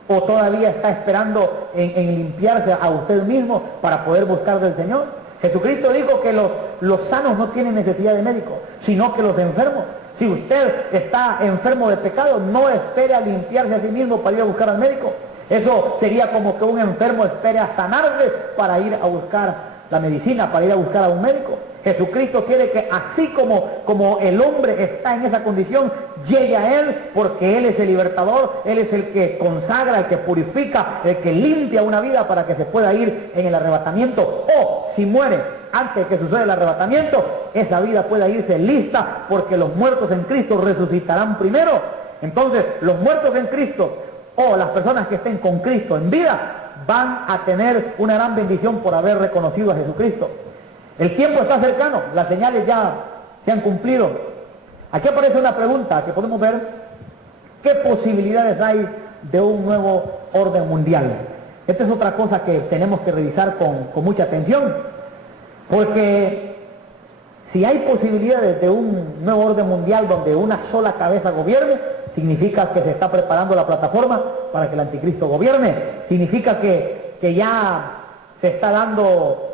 ¿O todavía está esperando en limpiarse a usted mismo para poder buscar del Señor? Jesucristo dijo que los sanos no tienen necesidad de médico, sino que los enfermos. Si usted está enfermo de pecado, no espere a limpiarse a sí mismo para ir a buscar al médico. Eso sería como que un enfermo espere a sanarse para ir a buscar la medicina para ir a buscar a un médico. Jesucristo quiere que así como el hombre está en esa condición, llegue a Él, porque Él es el libertador, Él es el que consagra, el que purifica, el que limpia una vida para que se pueda ir en el arrebatamiento. O si muere antes de que suceda el arrebatamiento, esa vida pueda irse lista, porque los muertos en Cristo resucitarán primero. Entonces, los muertos en Cristo o las personas que estén con Cristo en vida van a tener una gran bendición por haber reconocido a Jesucristo. El tiempo está cercano, las señales ya se han cumplido. Aquí aparece una pregunta que podemos ver: ¿qué posibilidades hay de un nuevo orden mundial? Esta es otra cosa que tenemos que revisar con mucha atención, porque si hay posibilidades de un nuevo orden mundial donde una sola cabeza gobierne, significa que se está preparando la plataforma para que el anticristo gobierne, significa que ya se está dando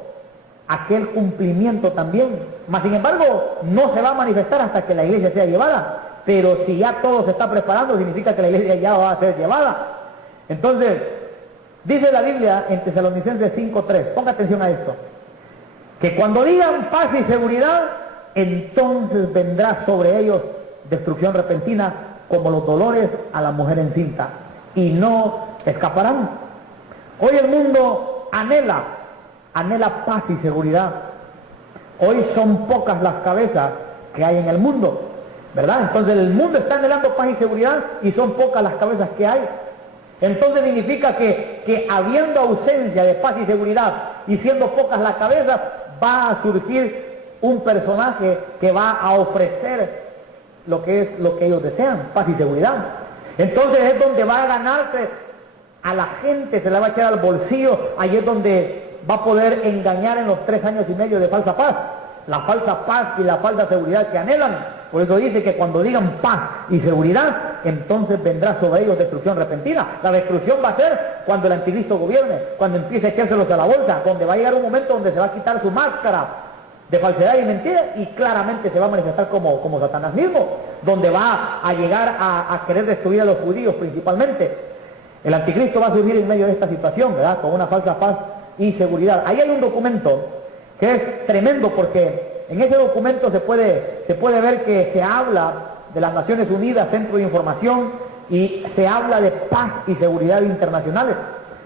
aquel cumplimiento también. Mas sin embargo, no se va a manifestar hasta que la iglesia sea llevada. Pero si ya todo se está preparando, significa que la iglesia ya va a ser llevada. Entonces, dice la Biblia en Tesalonicenses 5:3, ponga atención a esto, que cuando digan paz y seguridad, entonces vendrá sobre ellos destrucción repentina, como los dolores a la mujer encinta, y no escaparán. Hoy el mundo anhela paz y seguridad. Hoy son pocas las cabezas que hay en el mundo, ¿verdad? Entonces el mundo está anhelando paz y seguridad y son pocas las cabezas que hay. Entonces significa que habiendo ausencia de paz y seguridad y siendo pocas las cabezas, va a surgir un personaje que va a ofrecer lo que ellos desean, paz y seguridad. Entonces es donde va a ganarse a la gente, se la va a echar al bolsillo. Ahí es donde va a poder engañar en los 3 años y medio de falsa paz, la falsa paz y la falsa seguridad que anhelan. Por eso dice que cuando digan paz y seguridad, entonces vendrá sobre ellos destrucción repentina. La destrucción va a ser cuando el anticristo gobierne, cuando empiece a echárselos a la bolsa, donde va a llegar un momento donde se va a quitar su máscara de falsedad y mentira y claramente se va a manifestar como Satanás mismo, donde va a llegar a querer destruir a los judíos principalmente. El anticristo va a surgir en medio de esta situación, ¿verdad? Con una falsa paz y seguridad. Ahí hay un documento que es tremendo, porque en ese documento se puede ver que se habla de las Naciones Unidas, Centro de Información, y se habla de paz y seguridad internacionales.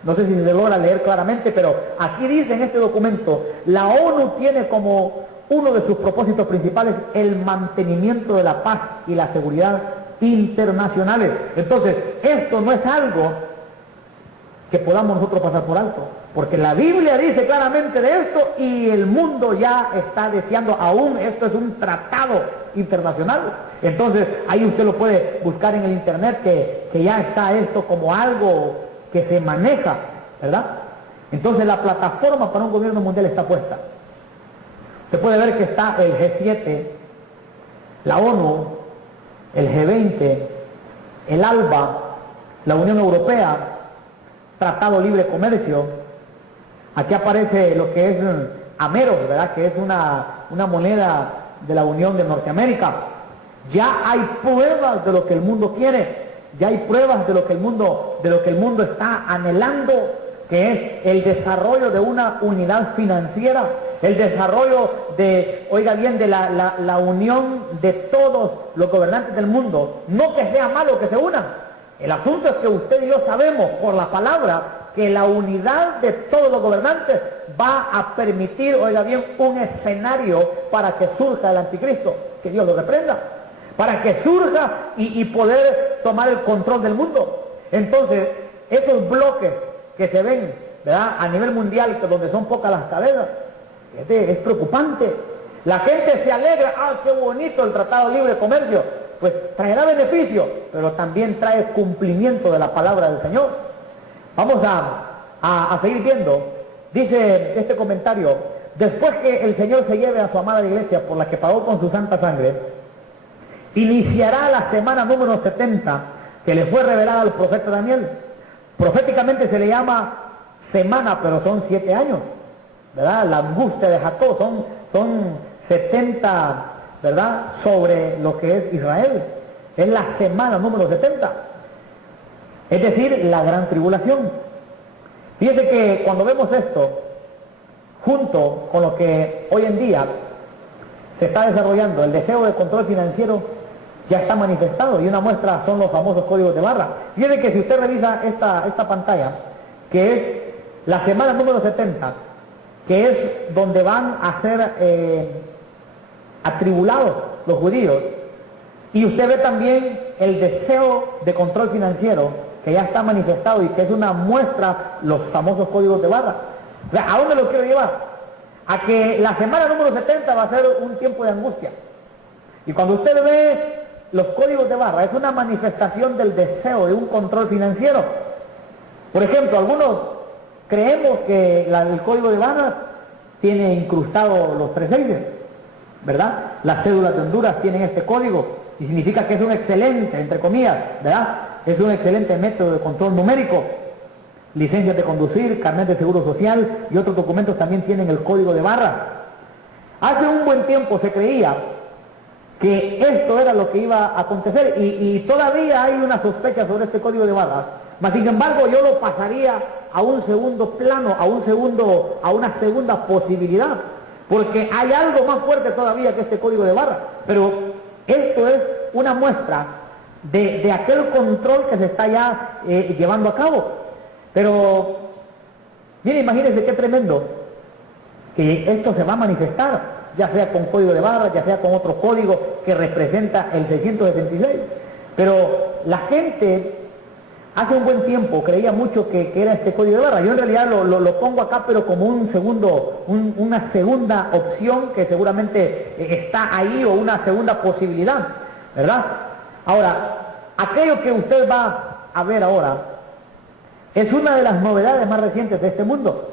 No sé si se logra leer claramente, pero aquí dice en este documento, la ONU tiene como uno de sus propósitos principales el mantenimiento de la paz y la seguridad internacionales. Entonces, esto no es algo que podamos nosotros pasar por alto, porque la Biblia dice claramente de esto y el mundo ya está deseando, aún esto es un tratado internacional. Entonces, ahí usted lo puede buscar en el internet, que ya está esto como algo que se maneja, ¿verdad? Entonces la plataforma para un gobierno mundial está puesta. Usted puede ver que está el G7, la ONU, el G20, el ALBA, la Unión Europea, Tratado Libre Comercio. Aquí aparece lo que es Amero, ¿verdad? Que es una moneda de la Unión de Norteamérica. Ya hay pruebas de lo que el mundo quiere. Ya hay pruebas de lo que el mundo está anhelando, que es el desarrollo de una unidad financiera, el desarrollo de, oiga bien, de la unión de todos los gobernantes del mundo. No que sea malo que se unan. El asunto es que usted y yo sabemos por la palabra que la unidad de todos los gobernantes va a permitir, oiga bien, un escenario para que surja el anticristo. Que Dios lo reprenda. Para que surja y poder tomar el control del mundo. Entonces, esos bloques que se ven, ¿verdad?, a nivel mundial, donde son pocas las cabezas, es preocupante. La gente se alegra, qué bonito el Tratado Libre de Comercio. Pues traerá beneficio, pero también trae cumplimiento de la palabra del Señor. Vamos a seguir viendo. Dice este comentario: después que el Señor se lleve a su amada iglesia por la que pagó con su santa sangre, iniciará la semana número 70 que le fue revelada al profeta Daniel. Proféticamente se le llama semana, pero son 7 años, ¿verdad? La angustia de Jacob son 70, ¿verdad?, sobre lo que es Israel. Es la semana número 70, es decir, la gran tribulación. Fíjese que cuando vemos esto, junto con lo que hoy en día se está desarrollando, el deseo de control financiero ya está manifestado, y una muestra son los famosos códigos de barra. Fíjense que si usted revisa esta pantalla, que es la semana número 70, que es donde van a ser atribulados los judíos, y usted ve también el deseo de control financiero que ya está manifestado y que es una muestra, los famosos códigos de barra. O sea, ¿a dónde lo quiero llevar? A que la semana número 70 va a ser un tiempo de angustia. Y cuando usted ve los códigos de barra, es una manifestación del deseo de un control financiero. Por ejemplo, algunos creemos que el código de barra tiene incrustado los 3 6, ¿verdad? Las cédulas de Honduras tienen este código y significa que es un excelente, entre comillas, ¿verdad? Es un excelente método de control numérico. Licencias de conducir, carnet de seguro social y otros documentos también tienen el código de barra. Hace un buen tiempo se creía que esto era lo que iba a acontecer y todavía hay una sospecha sobre este código de barra. Mas sin embargo yo lo pasaría a un segundo plano, a una segunda posibilidad, porque hay algo más fuerte todavía que este código de barra. Pero esto es una muestra de aquel control que se está ya llevando a cabo. Pero, mire, imagínense qué tremendo, que esto se va a manifestar, ya sea con código de barra, ya sea con otro código que representa el 666. Pero la gente hace un buen tiempo creía mucho que era este código de barra. Yo en realidad lo pongo acá, pero como una segunda opción que seguramente está ahí, o una segunda posibilidad, ¿verdad? Ahora, aquello que usted va a ver ahora es una de las novedades más recientes de este mundo.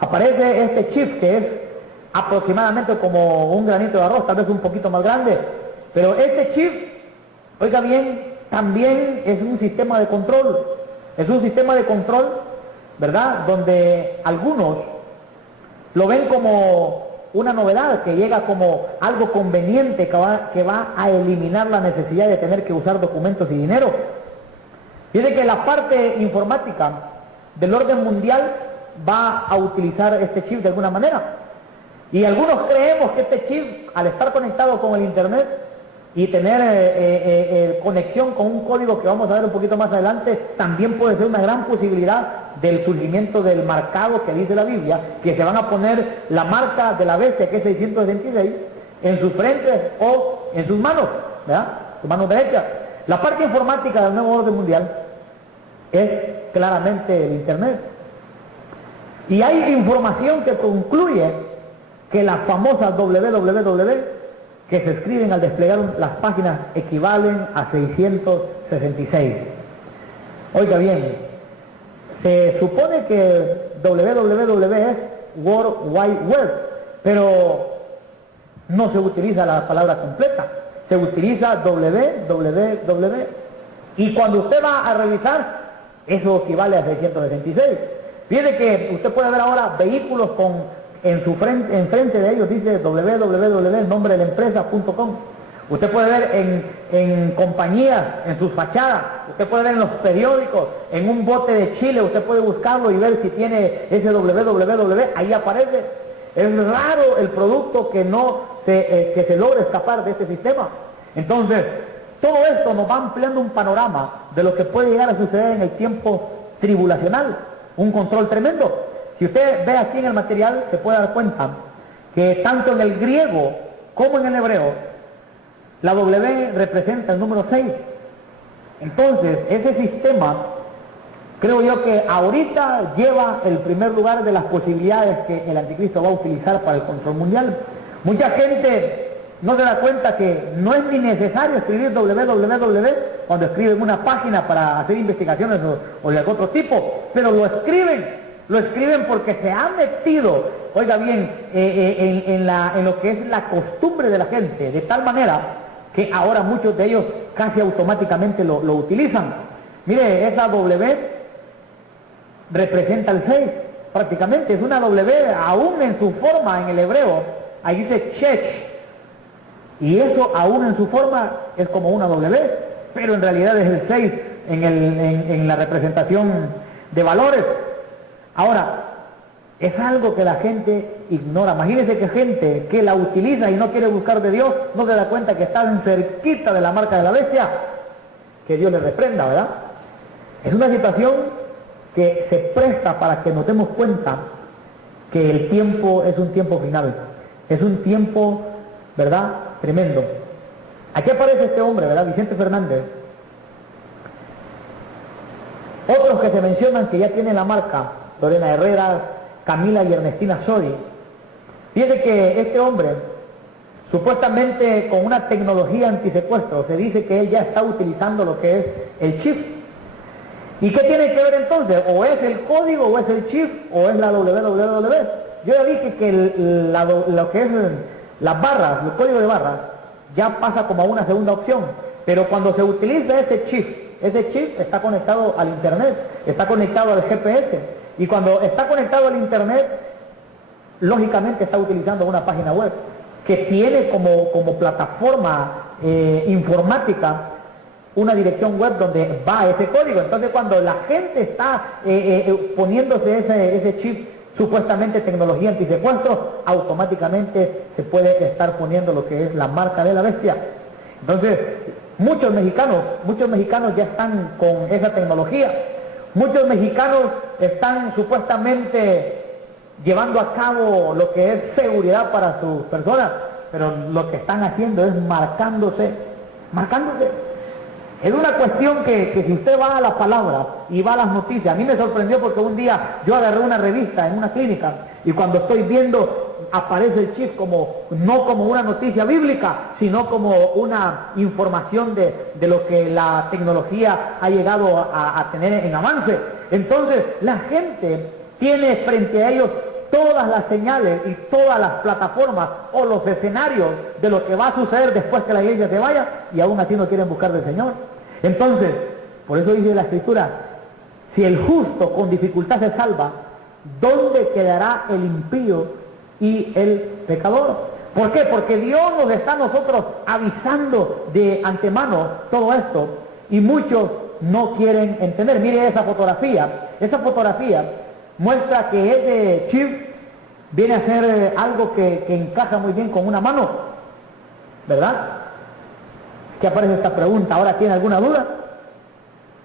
Aparece este chip que es aproximadamente como un granito de arroz, tal vez un poquito más grande, pero este chip, oiga bien, también es un sistema de control. Es un sistema de control, ¿verdad? Donde algunos lo ven como una novedad, que llega como algo conveniente, que va a eliminar la necesidad de tener que usar documentos y dinero. Fíjate que la parte informática del orden mundial va a utilizar este chip de alguna manera. Y algunos creemos que este chip, al estar conectado con el internet y tener conexión con un código que vamos a ver un poquito más adelante, también puede ser una gran posibilidad del surgimiento del marcado que dice la Biblia, que se van a poner la marca de la bestia, que es 666, en sus frentes o en sus manos, ¿verdad? Sus manos derechas. La parte informática del nuevo orden mundial es claramente el internet. Y hay información que concluye que las famosas www que se escriben al desplegar las páginas equivalen a 666. Oiga bien, se supone que www es World Wide Web, pero no se utiliza la palabra completa, se utiliza www, y cuando usted va a revisar, eso equivale a 666. Fíjate que usted puede ver ahora vehículos enfrente de ellos dice www, el nombre de la empresa.com. Usted puede ver en compañías, en sus fachadas, usted puede ver en los periódicos, en un bote de Chile, usted puede buscarlo y ver si tiene ese www, ahí aparece. Es raro el producto que se logre escapar de este sistema. Entonces, todo esto nos va ampliando un panorama de lo que puede llegar a suceder en el tiempo tribulacional, un control tremendo. Si usted ve aquí en el material, se puede dar cuenta que tanto en el griego como en el hebreo, la W representa el número 6. Entonces, ese sistema, creo yo que ahorita lleva el primer lugar de las posibilidades que el anticristo va a utilizar para el control mundial. Mucha gente no se da cuenta que no es ni necesario escribir www cuando escriben una página para hacer investigaciones o de otro tipo, pero lo escriben porque se han metido, oiga bien, en lo que es la costumbre de la gente, de tal manera que ahora muchos de ellos casi automáticamente lo utilizan. Mire, esa W representa el 6, prácticamente, es una W, aún en su forma en el hebreo, ahí dice Chech, y eso aún en su forma es como una W, pero en realidad es el 6 en la representación de valores. Ahora, Es algo que la gente ignora. Imagínense que gente que la utiliza y no quiere buscar de Dios, no se da cuenta que están cerquita de la marca de la bestia. Que Dios le reprenda, ¿verdad? Es una situación que se presta para que nos demos cuenta que el tiempo es un tiempo final. Es un tiempo, ¿verdad?, tremendo. Aquí aparece este hombre, ¿verdad?, Vicente Fernández. Otros que se mencionan que ya tienen la marca, Lorena Herrera, Camila y Ernestina Sodi. Fíjense que este hombre, supuestamente con una tecnología antisecuestro, se dice que él ya está utilizando lo que es el chip. ¿Y qué tiene que ver entonces? ¿O es el código, o es el chip, o es la www? Yo ya dije que lo que es las barras, el código de barras, ya pasa como a una segunda opción. Pero cuando se utiliza ese chip está conectado al internet, está conectado al GPS. Y cuando está conectado al internet, lógicamente está utilizando una página web que tiene como plataforma informática una dirección web donde va ese código. Entonces cuando la gente está poniéndose ese chip, supuestamente tecnología antisecuestro, automáticamente se puede estar poniendo lo que es la marca de la bestia. Entonces muchos mexicanos ya están con esa tecnología. Muchos mexicanos están supuestamente llevando a cabo lo que es seguridad para sus personas, pero lo que están haciendo es marcándose. Es una cuestión que si usted va a la palabra y va a las noticias, a mí me sorprendió porque un día yo agarré una revista en una clínica y cuando estoy viendo aparece el chip no como una noticia bíblica, sino como una información de lo que la tecnología ha llegado a tener en avance. Entonces la gente tiene frente a ellos todas las señales y todas las plataformas o los escenarios de lo que va a suceder después que la iglesia se vaya, y aún así no quieren buscar del Señor. Entonces, por eso dice la Escritura, si el justo con dificultad se salva, ¿dónde quedará el impío y el pecador? ¿Por qué? Porque Dios nos está a nosotros avisando de antemano todo esto, y muchos no quieren entender. Mire esa fotografía muestra que ese chip viene a ser algo que encaja muy bien con una mano, ¿verdad? ¿Qué aparece esta pregunta? ¿Ahora tiene alguna duda?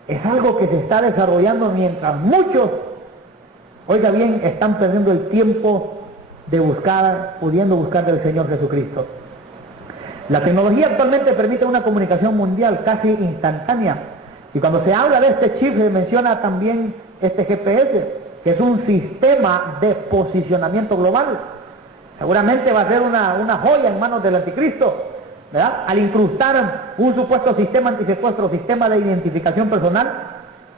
Es algo que se está desarrollando mientras muchos, oiga bien, están perdiendo el tiempo de pudiendo buscar del Señor Jesucristo. La tecnología actualmente permite una comunicación mundial casi instantánea, y cuando se habla de este chip se menciona también este GPS, que es un sistema de posicionamiento global. Seguramente va a ser una joya en manos del anticristo, ¿verdad? Al incrustar un supuesto sistema antisecuestro, sistema de identificación personal,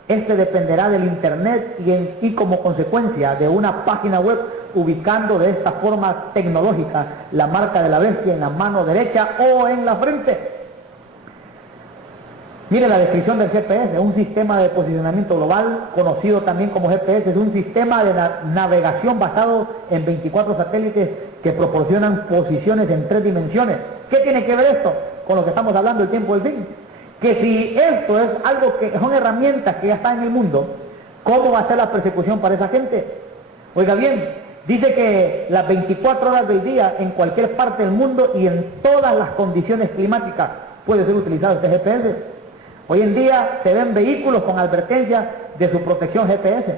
este dependerá del internet y como consecuencia de una página web ubicando de esta forma tecnológica la marca de la bestia en la mano derecha o en la frente. Mire la descripción del GPS, un sistema de posicionamiento global, conocido también como GPS, es un sistema de navegación basado en 24 satélites que proporcionan posiciones en 3 dimensiones. ¿Qué tiene que ver esto con lo que estamos hablando del tiempo del fin? Que si esto es algo que son herramientas que ya están en el mundo, ¿cómo va a ser la persecución para esa gente? Oiga bien, dice que las 24 horas del día en cualquier parte del mundo y en todas las condiciones climáticas puede ser utilizado este GPS. Hoy en día se ven vehículos con advertencia de su protección GPS.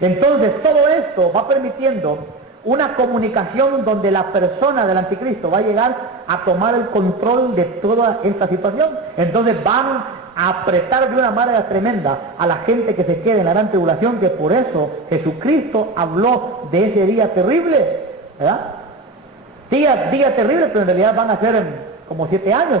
Entonces todo esto va permitiendo una comunicación donde la persona del anticristo va a llegar a tomar el control de toda esta situación. Entonces van a apretar de una manera tremenda a la gente que se quede en la gran tribulación, que por eso Jesucristo habló de ese día terrible, ¿verdad? Día terrible, pero en realidad van a ser como 7 años,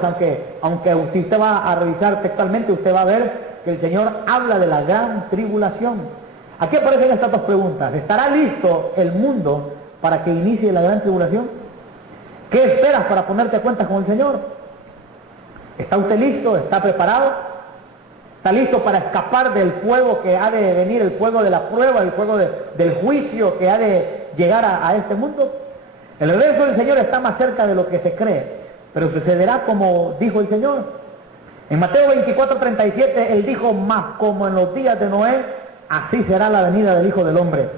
aunque usted va a revisar textualmente, usted va a ver que el Señor habla de la gran tribulación. Aquí aparecen estas dos preguntas. ¿Estará listo el mundo para que inicie la gran tribulación? ¿Qué esperas para ponerte a cuentas con el Señor? ¿Está usted listo? ¿Está preparado? ¿Está listo para escapar del fuego que ha de venir, el fuego de la prueba, el fuego del juicio que ha de llegar a este mundo? El regreso del Señor está más cerca de lo que se cree, pero sucederá como dijo el Señor. En Mateo 24:37 Él dijo: más como en los días de Noé, así será la venida del Hijo del Hombre.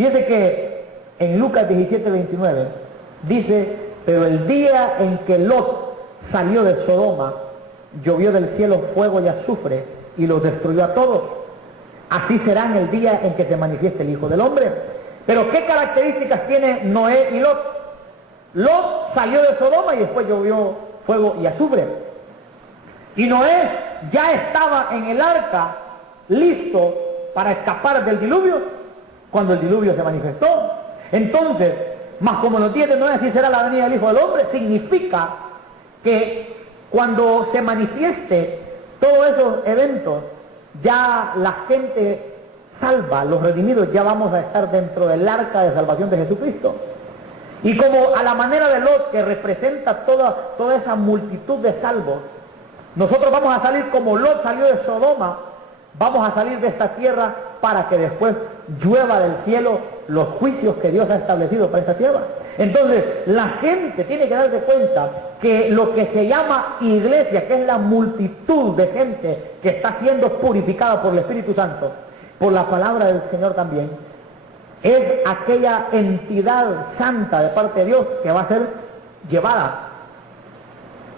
Fíjese que en Lucas 17:29 dice: pero el día en que Lot salió de Sodoma, llovió del cielo fuego y azufre y los destruyó a todos. Así será en el día en que se manifieste el Hijo del Hombre. Pero ¿qué características tiene Noé y Lot? Lot salió de Sodoma y después llovió fuego y azufre. Y Noé ya estaba en el arca, listo para escapar del diluvio, cuando el diluvio se manifestó. Entonces, más como nos dice Noé, así será la venida del Hijo del Hombre, significa que cuando se manifieste todos esos eventos, ya la gente salva, los redimidos, ya vamos a estar dentro del arca de salvación de Jesucristo. Y como a la manera de Lot, que representa toda esa multitud de salvos, nosotros vamos a salir como Lot salió de Sodoma, vamos a salir de esta tierra para que después llueva del cielo los juicios que Dios ha establecido para esta tierra. Entonces, la gente tiene que darse cuenta que lo que se llama iglesia, que es la multitud de gente que está siendo purificada por el Espíritu Santo, por la palabra del Señor también, es aquella entidad santa de parte de Dios que va a ser llevada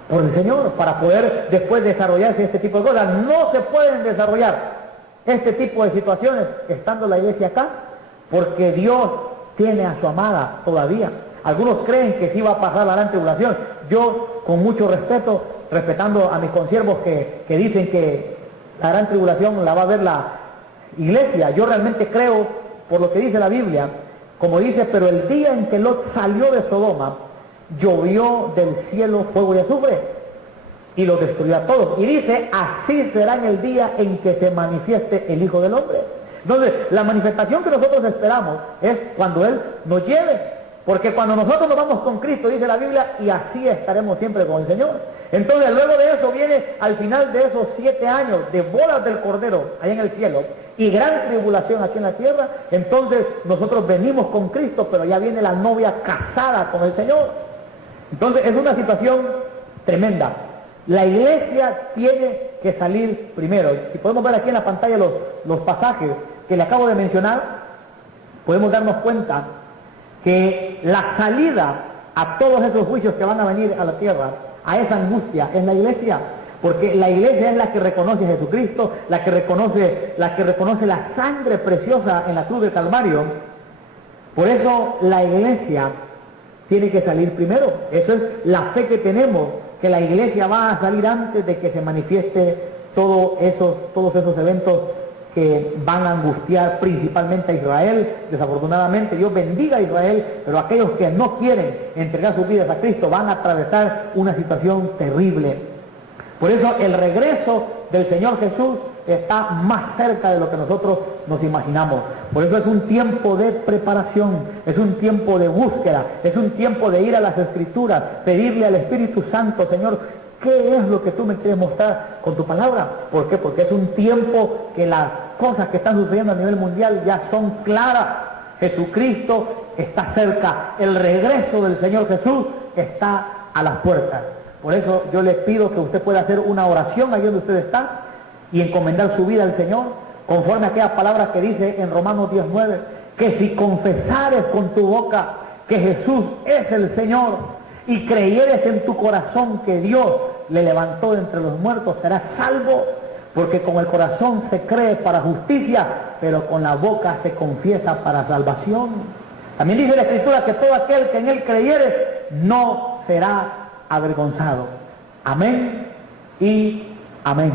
por el Señor para poder después desarrollarse este tipo de cosas. No se pueden desarrollar este tipo de situaciones estando la iglesia acá, porque Dios tiene a su amada todavía. Algunos creen que sí va a pasar la gran tribulación. Yo, con mucho respeto, respetando a mis consiervos que dicen que la gran tribulación la va a ver la iglesia, yo realmente creo, por lo que dice la Biblia, como dice: pero el día en que Lot salió de Sodoma, llovió del cielo fuego y azufre y los destruyó a todos. Y dice: así será en el día en que se manifieste el Hijo del Hombre. Entonces, la manifestación que nosotros esperamos es cuando Él nos lleve. Porque cuando nosotros nos vamos con Cristo, dice la Biblia, y así estaremos siempre con el Señor. Entonces, luego de eso viene, al final de esos 7 años de bodas del Cordero allá en el cielo y gran tribulación aquí en la tierra, entonces nosotros venimos con Cristo, pero ya viene la novia casada con el Señor. Entonces, es una situación tremenda. La iglesia tiene que salir primero. Si podemos ver aquí en la pantalla los pasajes que le acabo de mencionar, podemos darnos cuenta que la salida a todos esos juicios que van a venir a la tierra, a esa angustia, es la iglesia. Porque la iglesia es la que reconoce a Jesucristo, la que reconoce la sangre preciosa en la cruz del Calvario. Por eso la iglesia tiene que salir primero. Eso es la fe que tenemos, que la iglesia va a salir antes de que se manifieste todos esos eventos que van a angustiar principalmente a Israel. Desafortunadamente, Dios bendiga a Israel, pero aquellos que no quieren entregar sus vidas a Cristo van a atravesar una situación terrible. Por eso el regreso del Señor Jesús está más cerca de lo que nosotros nos imaginamos. Por eso es un tiempo de preparación, es un tiempo de búsqueda, es un tiempo de ir a las Escrituras, pedirle al Espíritu Santo: Señor, ¿qué es lo que tú me quieres mostrar con tu palabra? ¿Por qué? Porque es un tiempo que las cosas que están sucediendo a nivel mundial ya son claras. Jesucristo está cerca, el regreso del Señor Jesús está a las puertas. Por eso yo le pido que usted pueda hacer una oración allí donde usted está y encomendar su vida al Señor, conforme a aquellas palabras que dice en Romanos 10:9, que si confesares con tu boca que Jesús es el Señor y creyeres en tu corazón que Dios le levantó de entre los muertos, serás salvo, porque con el corazón se cree para justicia, pero con la boca se confiesa para salvación. También dice la Escritura que todo aquel que en Él creyere no será avergonzado. Amén y amén.